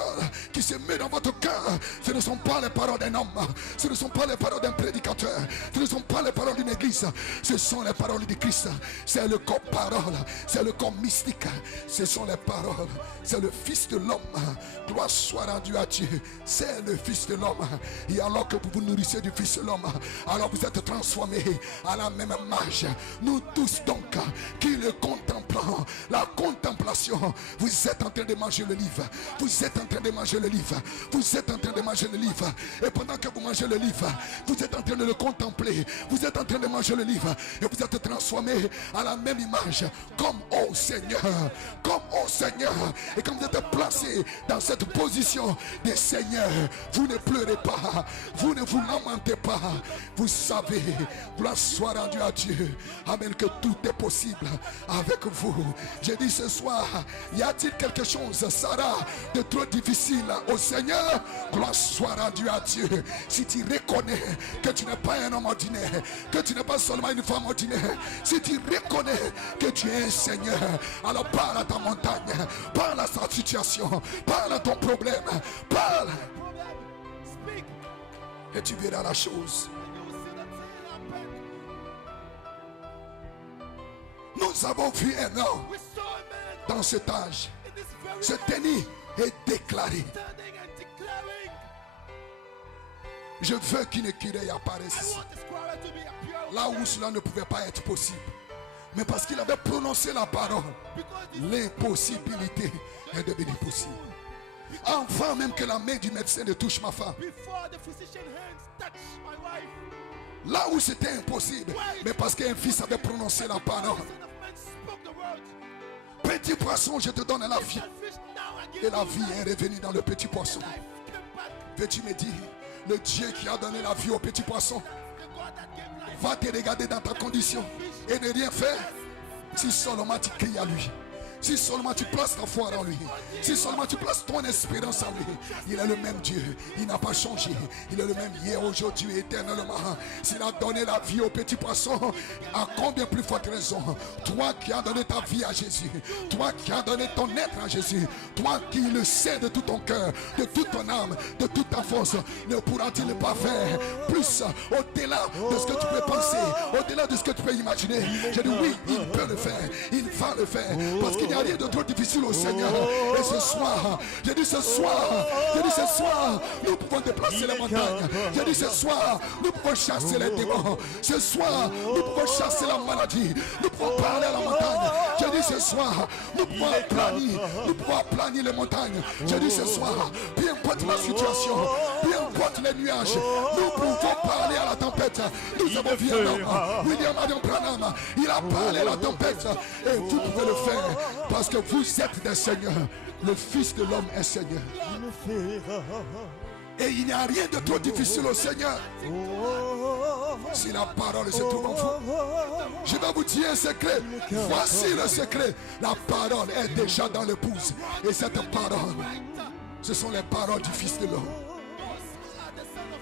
qui se met dans votre cœur, ce ne sont pas les paroles d'un homme, ce ne sont pas les paroles d'un prédicateur, ce ne sont pas les paroles d'une église, ce sont les paroles de Christ. C'est le corps parole, c'est le corps mystique, ce sont les paroles, c'est le Fils de l'homme. Gloire soit rendue à Dieu, c'est le Fils de l'homme. Et alors que vous vous nourrissez du Fils de l'homme, alors vous êtes transformés à la même image. Nous tous donc qui le contemplons, la contemplation, vous êtes en train de manger le livre, vous êtes en train de manger le livre, vous êtes en train de manger le livre. Et pendant que vous mangez le livre, vous êtes en train de le contempler, vous êtes en train de manger le livre et vous êtes transformés à la même image comme au Seigneur, comme au Seigneur. Et quand vous êtes placés dans cette position de Seigneur, vous ne pleurez pas, vous ne vous lamentez pas, vous savez, gloire soit rendue à Dieu, amen, que tout est possible avec vous. Je dis ce soir, y a-t-il quelque chose, Sarah, de trop difficile au Seigneur? Gloire soit rendue à Dieu. Si tu reconnais que tu n'es pas un homme ordinaire, que tu n'es pas seulement une femme ordinaire, si tu reconnais que tu es un Seigneur, alors parle à ta montagne, parle à sa situation, parle à ton problème, parle Speak. et tu verras la chose. You will see that thing happen. Nous avons vu un homme We saw a man dans cet âge in this very se age tenir et déclarer: standing and declaring, je veux qu'une écureuil I apparaisse. want this squirrel to be a pure Là où cela ne pouvait pas être possible. Mais parce qu'il avait prononcé la parole, because this l'impossibilité est devenue possible. Avant même que la main du médecin ne touche ma femme. before the physician hands touch my wife, Là où c'était impossible. Mais parce qu'un fils avait prononcé la the parole. Son of Man spoke the word. Petit poisson, je te donne la vie. Fish now I give Et la you vie life. est revenue dans le petit poisson. Life came back. Veux-tu me dire, le Dieu qui a donné la vie au petit poisson The God that gave life. va te regarder dans ta condition et ne rien faire si seulement tu cries à lui. Si seulement tu places ta foi en lui, si seulement tu places ton espérance en lui, il est le même Dieu, il n'a pas changé, il est le même hier, aujourd'hui et éternellement. S'il a donné la vie au petit poisson, à combien plus forte raison, toi qui as donné ta vie à Jésus, toi qui as donné ton être à Jésus, toi qui le sais de tout ton cœur, de toute ton âme, de toute ta force, ne pourra-t-il pas faire plus au-delà de ce que tu peux penser, au-delà de ce que tu peux imaginer? Je dis oui, il peut le faire, il va le faire, parce qu'il Il n'y a rien de trop difficile au Seigneur. Et ce soir, j'ai dit ce soir, nous pouvons déplacer les montagnes. J'ai dit ce soir, nous pouvons chasser les démons. Ce soir, nous pouvons chasser la maladie. Nous pouvons parler à la montagne. J'ai dit ce soir, nous pouvons aplanir les montagnes. J'ai dit ce soir, peu importe la situation, peu importe les nuages, nous pouvons parler à la tempête. Nous avons vu un homme, William Adam Branham, il a parlé à la tempête. Et vous pouvez le faire parce que vous êtes des seigneurs. Le Fils de l'homme est Seigneur. Et il n'y a rien de trop difficile au Seigneur. Si la parole se trouve en vous, je vais vous dire un secret. Voici le secret. La parole est déjà dans l'épouse. Et cette parole, ce sont les paroles du Fils de l'homme.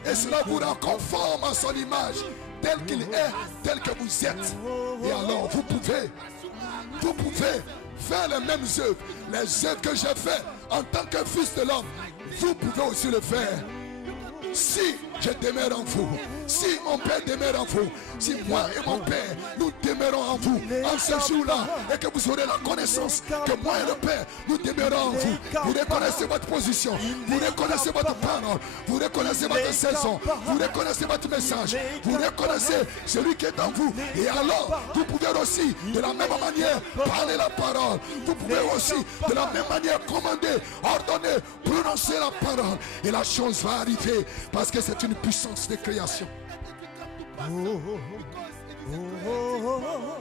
Et cela vous rend conforme à son image, tel qu'il est, tel que vous êtes. Et alors vous pouvez faire les mêmes œuvres. Les œuvres que j'ai faites en tant que Fils de l'homme, vous pouvez aussi le faire. Si je demeure en vous, si mon Père demeure en vous, si moi et mon Père nous demeurons en vous en ce jour-là, et que vous aurez la connaissance que moi et le Père nous demeurons en vous, vous reconnaissez votre position, vous reconnaissez votre parole, vous reconnaissez votre saison, vous reconnaissez votre message, vous reconnaissez celui qui est en vous, et alors vous pouvez aussi de la même manière parler la parole, vous pouvez aussi de la même manière commander, ordonner, prononcer la parole, et la chose va arriver parce que c'est une puissance de création.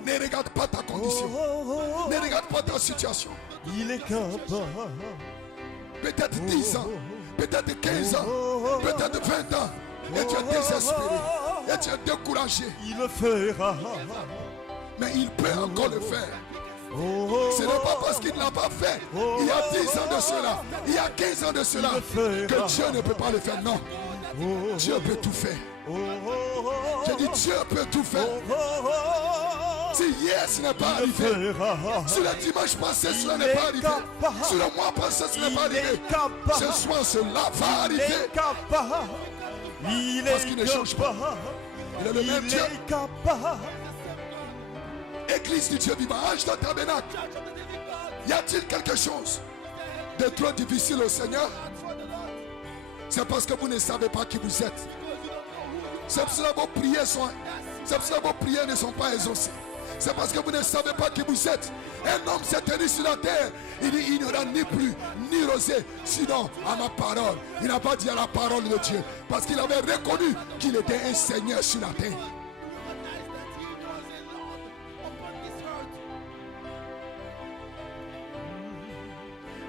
Ne regarde pas ta condition. Ne regarde pas ta situation. Il est capable. Peut-être 10 ans, peut-être 15 ans, peut-être 20 ans. Et tu es désespéré. Et tu es découragé. Il le fera. Mais il peut encore le faire. Ce n'est pas parce qu'il ne l'a pas fait il y a 10 ans de cela, il y a 15 ans de cela, que Dieu ne peut pas le faire. Non, Dieu peut tout faire. J'ai dit Dieu peut tout faire. Si hier ce n'est pas arrivé, si le dimanche passé cela n'est pas arrivé, si le mois passé ce n'est pas arrivé, ce soir cela va arriver. Parce qu'il ne change pas. Il est le même Dieu. Église du Dieu vivant, âge de tabernacle. Y a-t-il quelque chose de trop difficile au Seigneur? C'est parce que vous ne savez pas qui vous êtes. C'est pour cela que vos prières ne sont pas exaucées. C'est parce que vous ne savez pas qui vous êtes. Un homme s'est tenu sur la terre. Il dit, il n'aura ni plus ni rosé, sinon à ma parole. Il n'a pas dit à la parole de Dieu. Parce qu'il avait reconnu qu'il était un Seigneur sur la terre.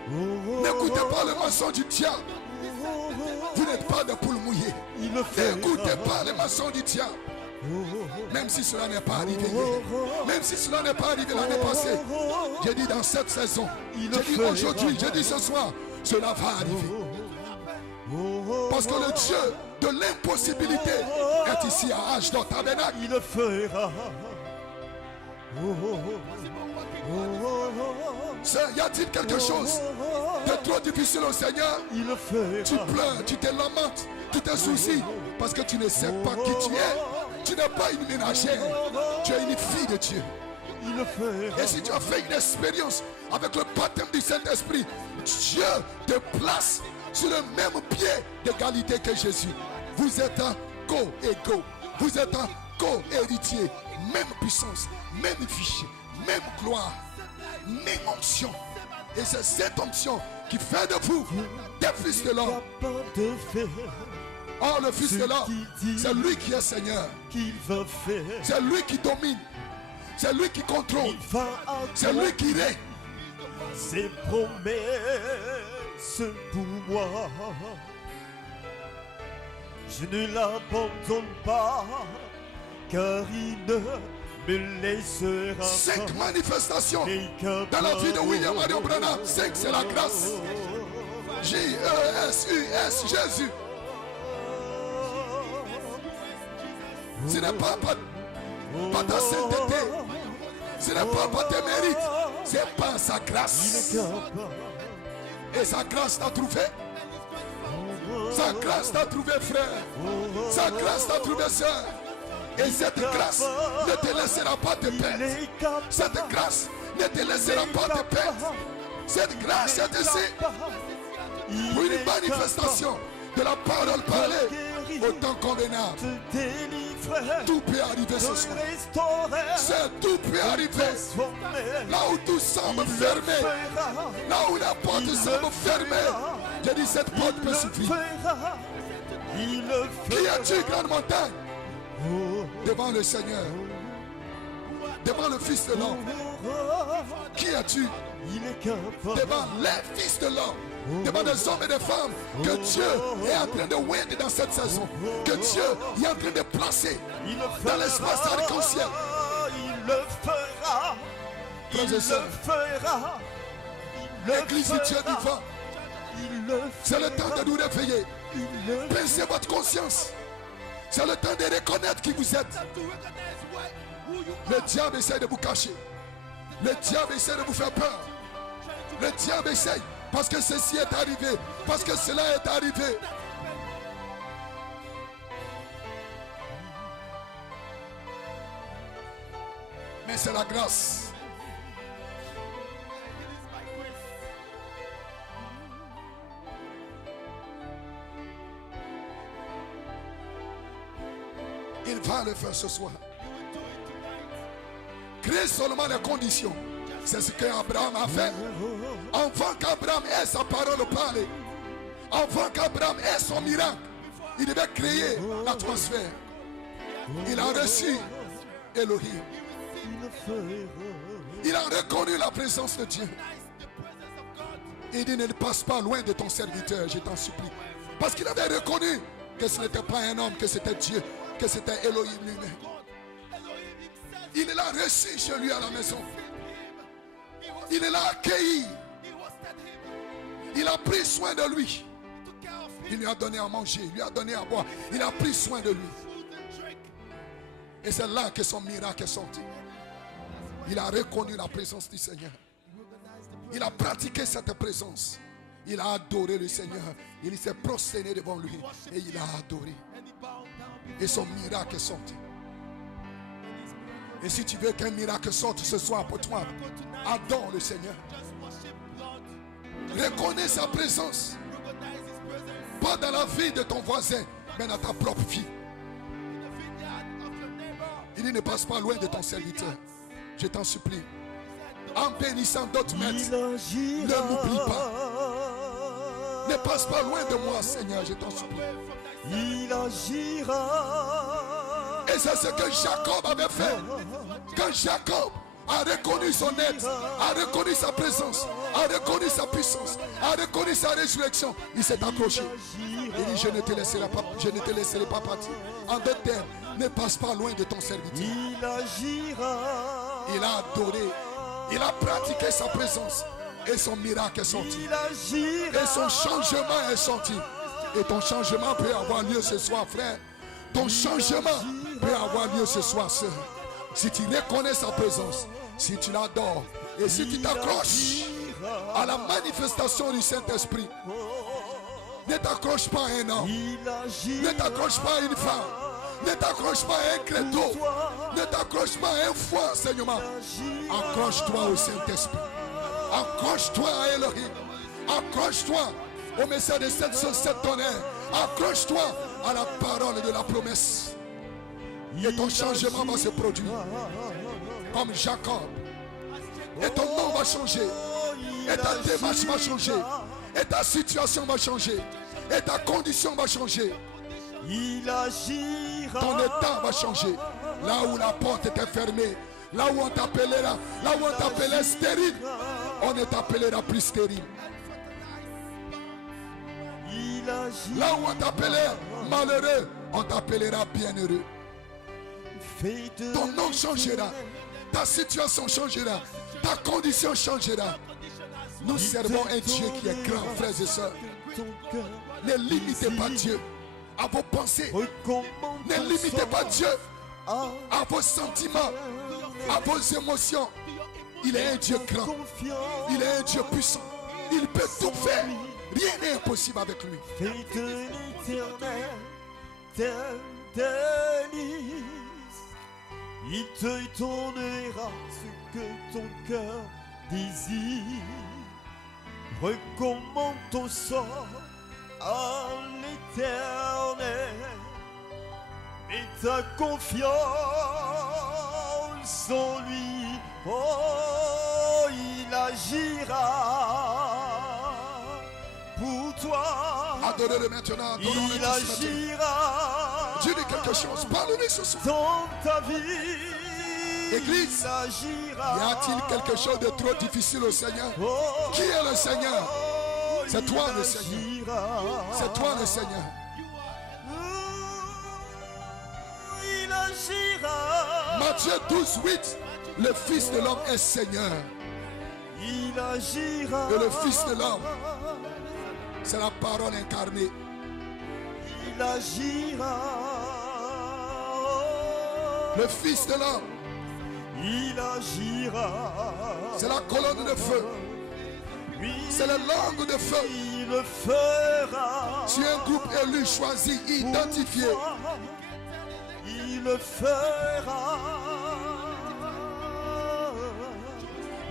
N'écoutez pas le mensonge du diable. Vous n'êtes pas de poule mouillée. N'écoutez pas le mensonge du diable. Même si cela n'est pas arrivé hier, même si cela n'est pas arrivé l'année passée, j'ai dit dans cette saison, j'ai dit aujourd'hui, j'ai dit ce soir, cela va arriver. Parce que le Dieu de l'impossibilité est ici à Ashdod Tabernacle. Il le fera. Y a-t-il quelque chose de trop difficile au Seigneur? Il le fera. Tu pleures, tu te lamentes, tu te soucies parce que tu ne sais pas qui tu es. Tu n'es pas une ménagère, tu es une fille de Dieu. Il le fera. Et si tu as fait une expérience avec le baptême du Saint-Esprit, Dieu te place sur le même pied d'égalité que Jésus. Vous êtes un co-égaux, vous êtes un co-héritier, même puissance, même fichier, même gloire, même onction. Et c'est cette onction qui fait de vous des fils de l'homme. Oh, le Fils de l'homme, c'est lui qui est Seigneur. C'est lui qui domine. C'est lui qui contrôle. C'est lui qui règne. Ses promesses pour moi, je ne l'abandonne pas, car il ne me laissera 5 manifestations dans la vie de William Marion Branham. 5, c'est la grâce. J-E-S-U-S, Jésus. Ce n'est pas ta sainteté, ce n'est pas tes mérites, c'est par sa grâce. Et sa grâce t'a trouvé. Sa grâce t'a trouvé, frère. Sa grâce t'a trouvé, sœur. Et cette grâce ne te laissera pas te perdre. Cette grâce ne te laissera pas te perdre. Cette grâce est ici pour une manifestation de la parole parlée au temps convenable. Tout peut arriver ce soir. Tout peut arriver. Là où tout semble fermé, là où la porte semble fermée, j'ai dit cette porte peut s'ouvrir. Qui es-tu, grande montagne? Devant le Seigneur, devant le Fils de l'homme. Qui es-tu? Devant les fils de l'homme, devant des hommes et des femmes que Dieu est en train de oindre dans cette saison, que Dieu est en train de placer dans l'espace arc-en-ciel. Il le fera. Il le fera. L'église du Dieu vivant, c'est le temps de nous réveiller. Baissez votre conscience. C'est le temps de reconnaître qui vous êtes. Le diable essaie de vous cacher. Le diable essaie de vous faire peur. Le diable essaie parce que ceci est arrivé, parce que cela est arrivé. Mais c'est la grâce. Il va le faire ce soir. Crée seulement les conditions. C'est ce qu'Abraham a fait. Avant qu'Abraham ait sa parole parlée, avant qu'Abraham ait son miracle, il devait créer l'atmosphère. Il a reçu Elohim. Il a reconnu la présence de Dieu. Il dit, ne passe pas loin de ton serviteur, je t'en supplie. Parce qu'il avait reconnu que ce n'était pas un homme, que c'était Dieu, que c'était Elohim lui-même. Il l'a reçu chez lui à la maison. Il l'a accueilli. Il a pris soin de lui. Il lui a donné à manger, il lui a donné à boire. Il a pris soin de lui. Et c'est là que son miracle est sorti. Il a reconnu la présence du Seigneur. Il a pratiqué cette présence. Il a adoré le Seigneur. Il s'est prosterné devant lui. Et il a adoré. Et son miracle est sorti. Et si tu veux qu'un miracle sorte ce soir pour toi, adore le Seigneur. Reconnais sa présence. Pas dans la vie de ton voisin, mais dans ta propre vie. Il dit, ne passe pas loin de ton serviteur. Je t'en supplie. En bénissant d'autres maîtres, ne m'oublie pas. Ne passe pas loin de moi, Seigneur, je t'en supplie. Il agira. Et c'est ce que Jacob avait fait. Quand Jacob a reconnu son aide, a reconnu sa présence, a reconnu sa puissance, a reconnu sa résurrection, il s'est accroché. Il dit, je ne te laisserai pas partir. En d'autres termes, ne passe pas loin de ton serviteur. Il agira. Il a adoré. Il a pratiqué sa présence. Et son miracle est sorti. Et son changement est sorti. Et ton changement peut avoir lieu ce soir, frère. Ton changement peut avoir lieu ce soir, sœur. Si tu reconnais sa présence, si tu l'adores, et si tu t'accroches à la manifestation du Saint-Esprit, ne t'accroche pas à un homme, ne t'accroche pas à une femme, ne t'accroche pas à un credo, ne t'accroche pas à un faux enseignement. Accroche-toi au Saint-Esprit, accroche-toi à Elohim, accroche-toi au message de cette société tonnerre, accroche-toi à la parole de la promesse. Et ton changement va se produire comme Jacob. Et ton nom va changer. Et ta démarche va changer. Et ta situation va changer. Et ta condition va changer. Ton état va changer. Là où la porte était fermée, là où on t'appellera, là où on t'appelait stérile, on ne t'appellera plus stérile. Là où on t'appelait malheureux, on t'appellera bienheureux. Ton nom changera, ta situation changera, ta condition changera. Nous servons un Dieu qui est grand, frères et sœurs. Ne limitez pas Dieu à vos pensées. Ne limitez pas Dieu à vos sentiments, à vos émotions. Il est un Dieu grand. Il est un Dieu puissant. Il peut tout faire. Rien n'est impossible avec lui. Il te donnera ce que ton cœur désire. Recommande ton sort à l'Éternel. Mets ta confiance en lui. Oh, il agira pour toi. Adorez-le maintenant. Adorons-le Il tous maintenant. agira Dis-lui quelque chose. Parle-lui ce soir. dans ta vie. Église, Il agira. y a-t-il quelque chose de trop difficile au Seigneur? Oh, Qui est le Seigneur? C'est il toi le Seigneur. agira. C'est toi le Seigneur. Il agira. Matthieu 12, 8. Le Fils de l'homme est Seigneur. Il agira. Et le Fils de l'homme, c'est la parole incarnée. Il agira. Le Fils de l'homme, Il agira. c'est la colonne de feu. Oui, C'est la langue de feu. il le fera. Tu es un groupe élu, choisi, identifié. Il le fera.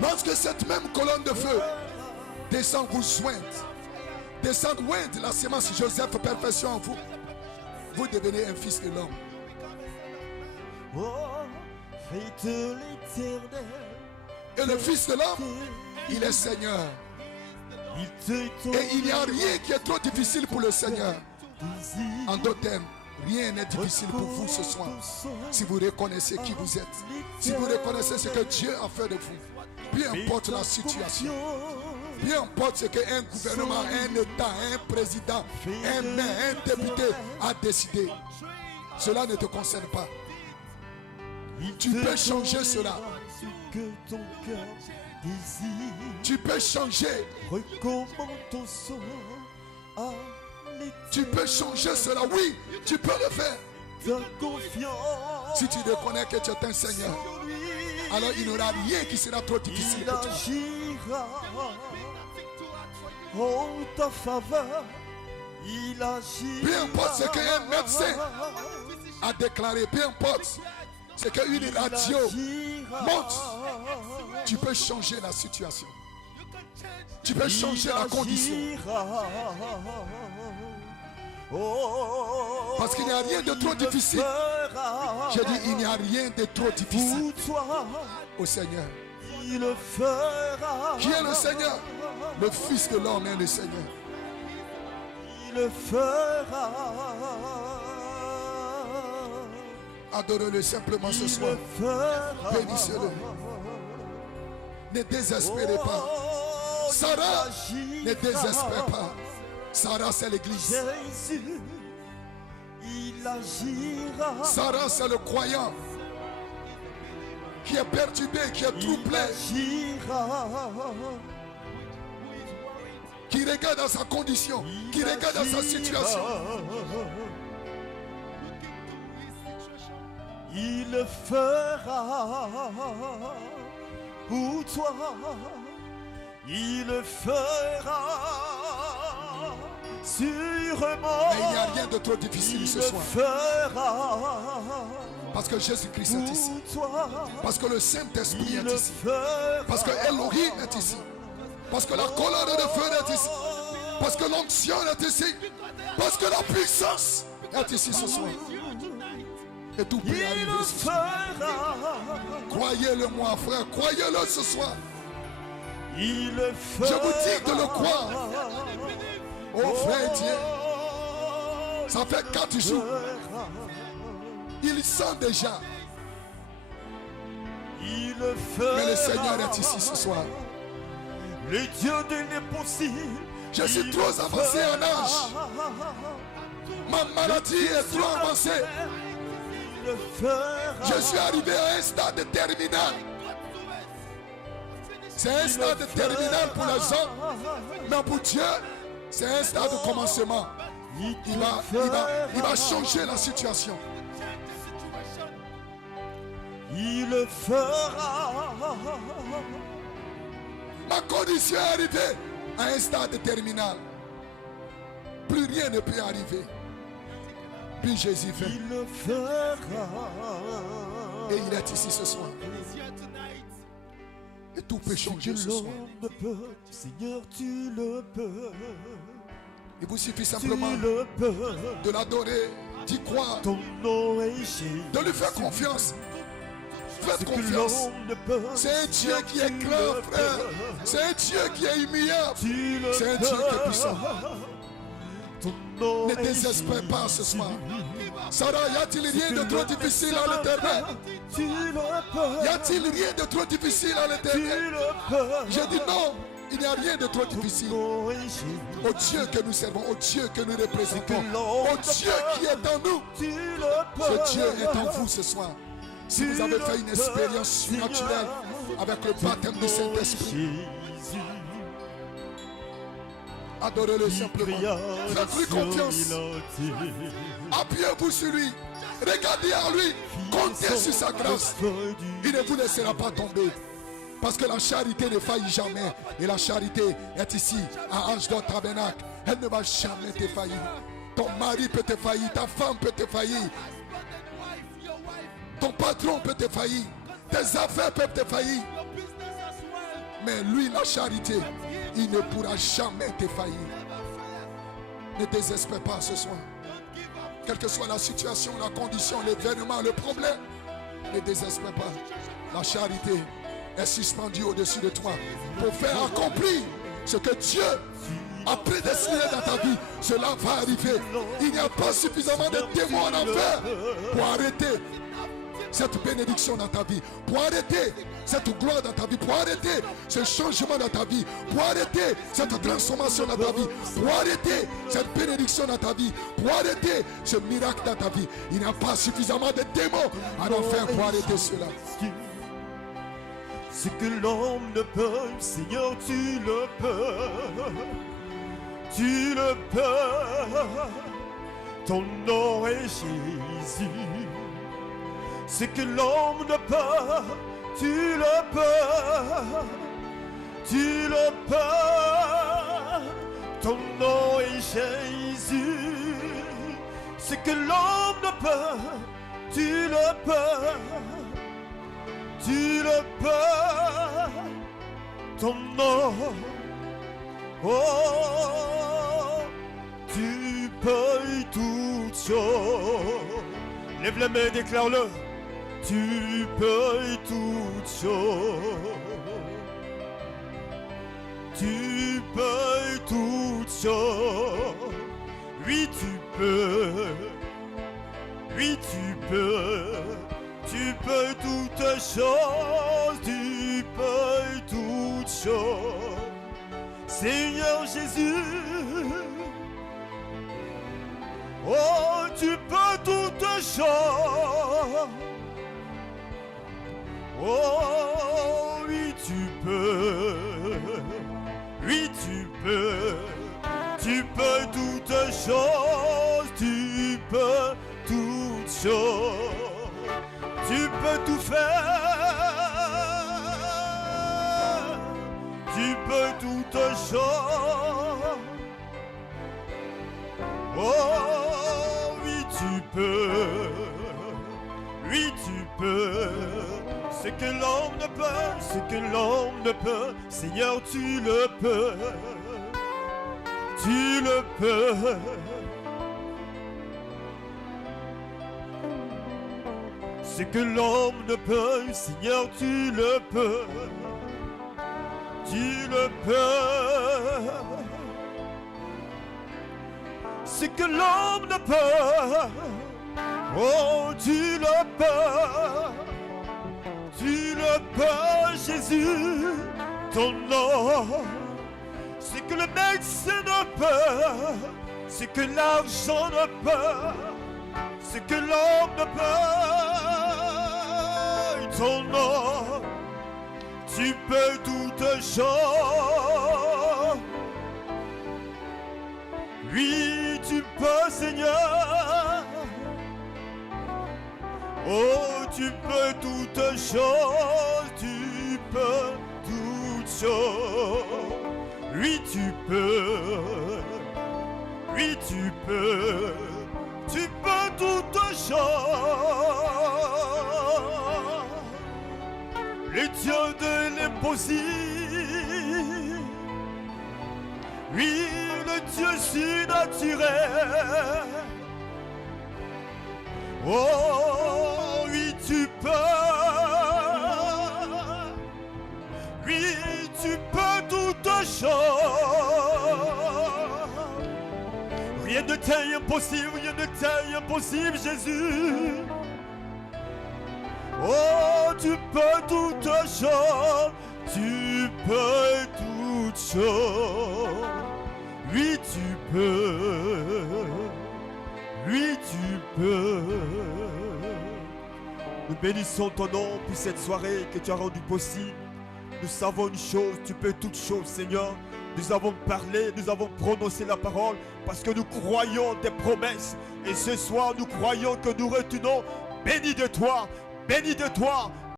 Lorsque cette même colonne de feu descend vous jointe, descend jointe la sémence Joseph, perfection en vous, vous devenez un fils de l'homme. Oh, fête l'Éternel. Et le Fils de l'homme, il est Seigneur. Il te Et il n'y a rien qui est trop difficile pour le Seigneur. En d'autres termes, rien n'est difficile pour vous ce soir. Si vous reconnaissez qui vous êtes, si vous reconnaissez ce que Dieu a fait de vous, peu importe la situation, peu importe ce qu'un gouvernement, un État, un président, un maire, un député a décidé, cela ne te concerne pas. Tu peux changer cela. Ce que ton cœur désire. Tu peux changer. Recommande ton sort à l'Éternel. Tu peux changer cela. Oui, tu peux le faire. Ta confiance. Si tu reconnais que tu es un Seigneur, en lui. alors il n'y aura rien qui sera trop difficile Il pour toi. agira en ta faveur. Il agira. Peu importe ce qu'un médecin a déclaré, peu importe ce qu'une radio montre, tu peux changer la situation. Tu peux changer la condition. Parce qu'il n'y a rien de trop difficile. J'ai dit, il n'y a rien de trop difficile au Seigneur. Il le fera. Qui est le Seigneur? Le Fils de l'homme est le Seigneur. Il le fera. Adorez-le simplement ce Il soir. le fera. Bénissez-le. Ne désespérez pas. Oh, Sarah, il ne agira. désespère pas. Sarah, c'est l'église. Jésus, il agira. Sarah, c'est le croyant qui est perturbé, qui est troublé, Il agira. qui regarde à sa condition, qui regarde à sa situation. Il le fera pour toi. Il le fera sûrement. Mais il n'y a rien de trop difficile Il ce le soir. fera Parce que Jésus-Christ est ici. pour toi. Parce que le Saint-Esprit Il est le ici. fera. Parce que Elohim est ici. Parce que la colonne de feu est ici. Parce que l'onction est ici. Parce que la puissance est ici ce soir. Et tout peut Il arriver le ce soir. fera. Croyez-le moi frère, croyez-le ce soir. Il le fera. Je vous dis de le croire. Oh frère Dieu, ça fait 4 jours. Il sent déjà. Il le fera. Mais le Seigneur est ici ce soir. Le Dieu de l'impossible. Je suis trop avancé en âge. Ma maladie est trop avancée. Il le fera. Je suis arrivé à un stade terminal. C'est un stade terminal pour les hommes. Mais pour Dieu, c'est un stade de commencement. Il va changer la situation. Il le fera. Ma condition est arrivée à un stade terminal. Plus rien ne peut arriver. Puis Jésus fait. Il le fera. Et il est ici ce soir. He's here tonight. Et tout peut Ce changer que ce soir. l'homme ne peut, Seigneur, tu le peux. Il vous suffit Tu simplement le peux. de l'adorer, d'y croire, Ton nom est Jésus. de lui faire confiance. Ce Faites que confiance. l'homme ne peut, C'est un Dieu Seigneur, qui est tu grand, le frère. peux. C'est un Dieu qui est humiliable. Tu le C'est un Dieu qui est peux. puissant. Ton nom Ne est désespère Jésus. pas ce soir. Sarah, y a-t-il rien de trop difficile à l'éternel? Tu le peux. Y a-t-il rien de trop difficile à Tu l'éternel? le peux. J'ai dit non, il n'y a rien de trop difficile. Ton nom est Jésus. Au Dieu que nous servons, au Dieu que nous C'est que représentons, l'homme au Dieu qui est en nous. Tu le peux. Ce Dieu est en vous ce soir. Si vous avez fait une expérience surnaturelle avec le baptême du Saint-Esprit, Jésus, adorez-le simplement. Faites-lui confiance. Appuyez-vous sur lui. Regardez à lui. Comptez sur sa grâce. Il ne vous laissera pas tomber. Parce que la charité ne faillit jamais. Et la charité est ici, à Ashdod Tabernacle. Elle ne va jamais te faillir. Ton mari peut te faillir. Ta femme peut te faillir. Ton patron peut te faillir. Tes affaires peuvent te faillir. Mais lui, la charité, il ne pourra jamais te faillir. Ne désespère pas ce soir. Quelle que soit la situation, la condition, l'événement, le problème, ne désespère pas. La charité est suspendue au-dessus de toi pour faire accomplir ce que Dieu a prédestiné dans ta vie. Cela va arriver. Il n'y a pas suffisamment de démons en enfer pour arrêter cette bénédiction dans ta vie, pour arrêter cette gloire dans ta vie, pour arrêter ce changement dans ta vie, pour arrêter cette transformation dans ta vie, pour arrêter cette bénédiction dans ta vie, pour arrêter ce miracle dans ta vie. Il n'y a pas suffisamment de démons en enfer pour arrêter cela. Ce que l'homme ne peut, Seigneur, tu le peux. Tu le peux. Ton nom est Jésus. Ce que l'homme ne peut, tu le peux. Tu le peux. Ton nom est Jésus. Ce que l'homme ne peut, tu le peux. Tu le peux, ton nom, oh, tu peux toutes choses. Lève la main, déclare-le. Tu peux toutes choses. Tu peux toutes choses. Oui, tu peux. Oui, tu peux. Tu peux toutes choses, tu peux toutes choses. Seigneur Jésus, oh, tu peux toutes choses. Oh, oui, tu peux. Oui, tu peux. Tu peux toutes choses, tu peux toutes choses. Tu peux tout faire, tu peux toutes choses. Oh, oui, tu peux, oui, tu peux. Ce que l'homme ne peut, ce que l'homme ne peut, Seigneur, tu le peux, tu le peux. Ce que l'homme ne peut, Seigneur, tu le peux. Tu le peux. Ce que l'homme ne peut, oh, tu le peux. Tu le peux, Jésus, ton nom. Ce que le médecin ne peut, ce que l'argent ne peut, ce que l'homme ne peut, ton nom, tu peux toutes choses. Oui, tu peux, Seigneur. Oh, tu peux toutes choses, tu peux toutes choses. Oui, tu peux. Oui, tu peux. Tu peux toutes choses. impossible. Oui, le Dieu surnaturel. Oh, oui, tu peux. Oui, tu peux toutes choses. Rien ne t'est impossible, rien ne t'est impossible, Jésus. Oh, tu peux toutes choses, tu peux toutes choses. Oui, tu peux. Oui, tu peux. Nous bénissons ton nom pour cette soirée que tu as rendue possible. Nous savons une chose, tu peux toutes choses, Seigneur. Nous avons parlé, nous avons prononcé la parole parce que nous croyons tes promesses. Et ce soir, nous croyons que nous retenons béni de toi, béni de toi,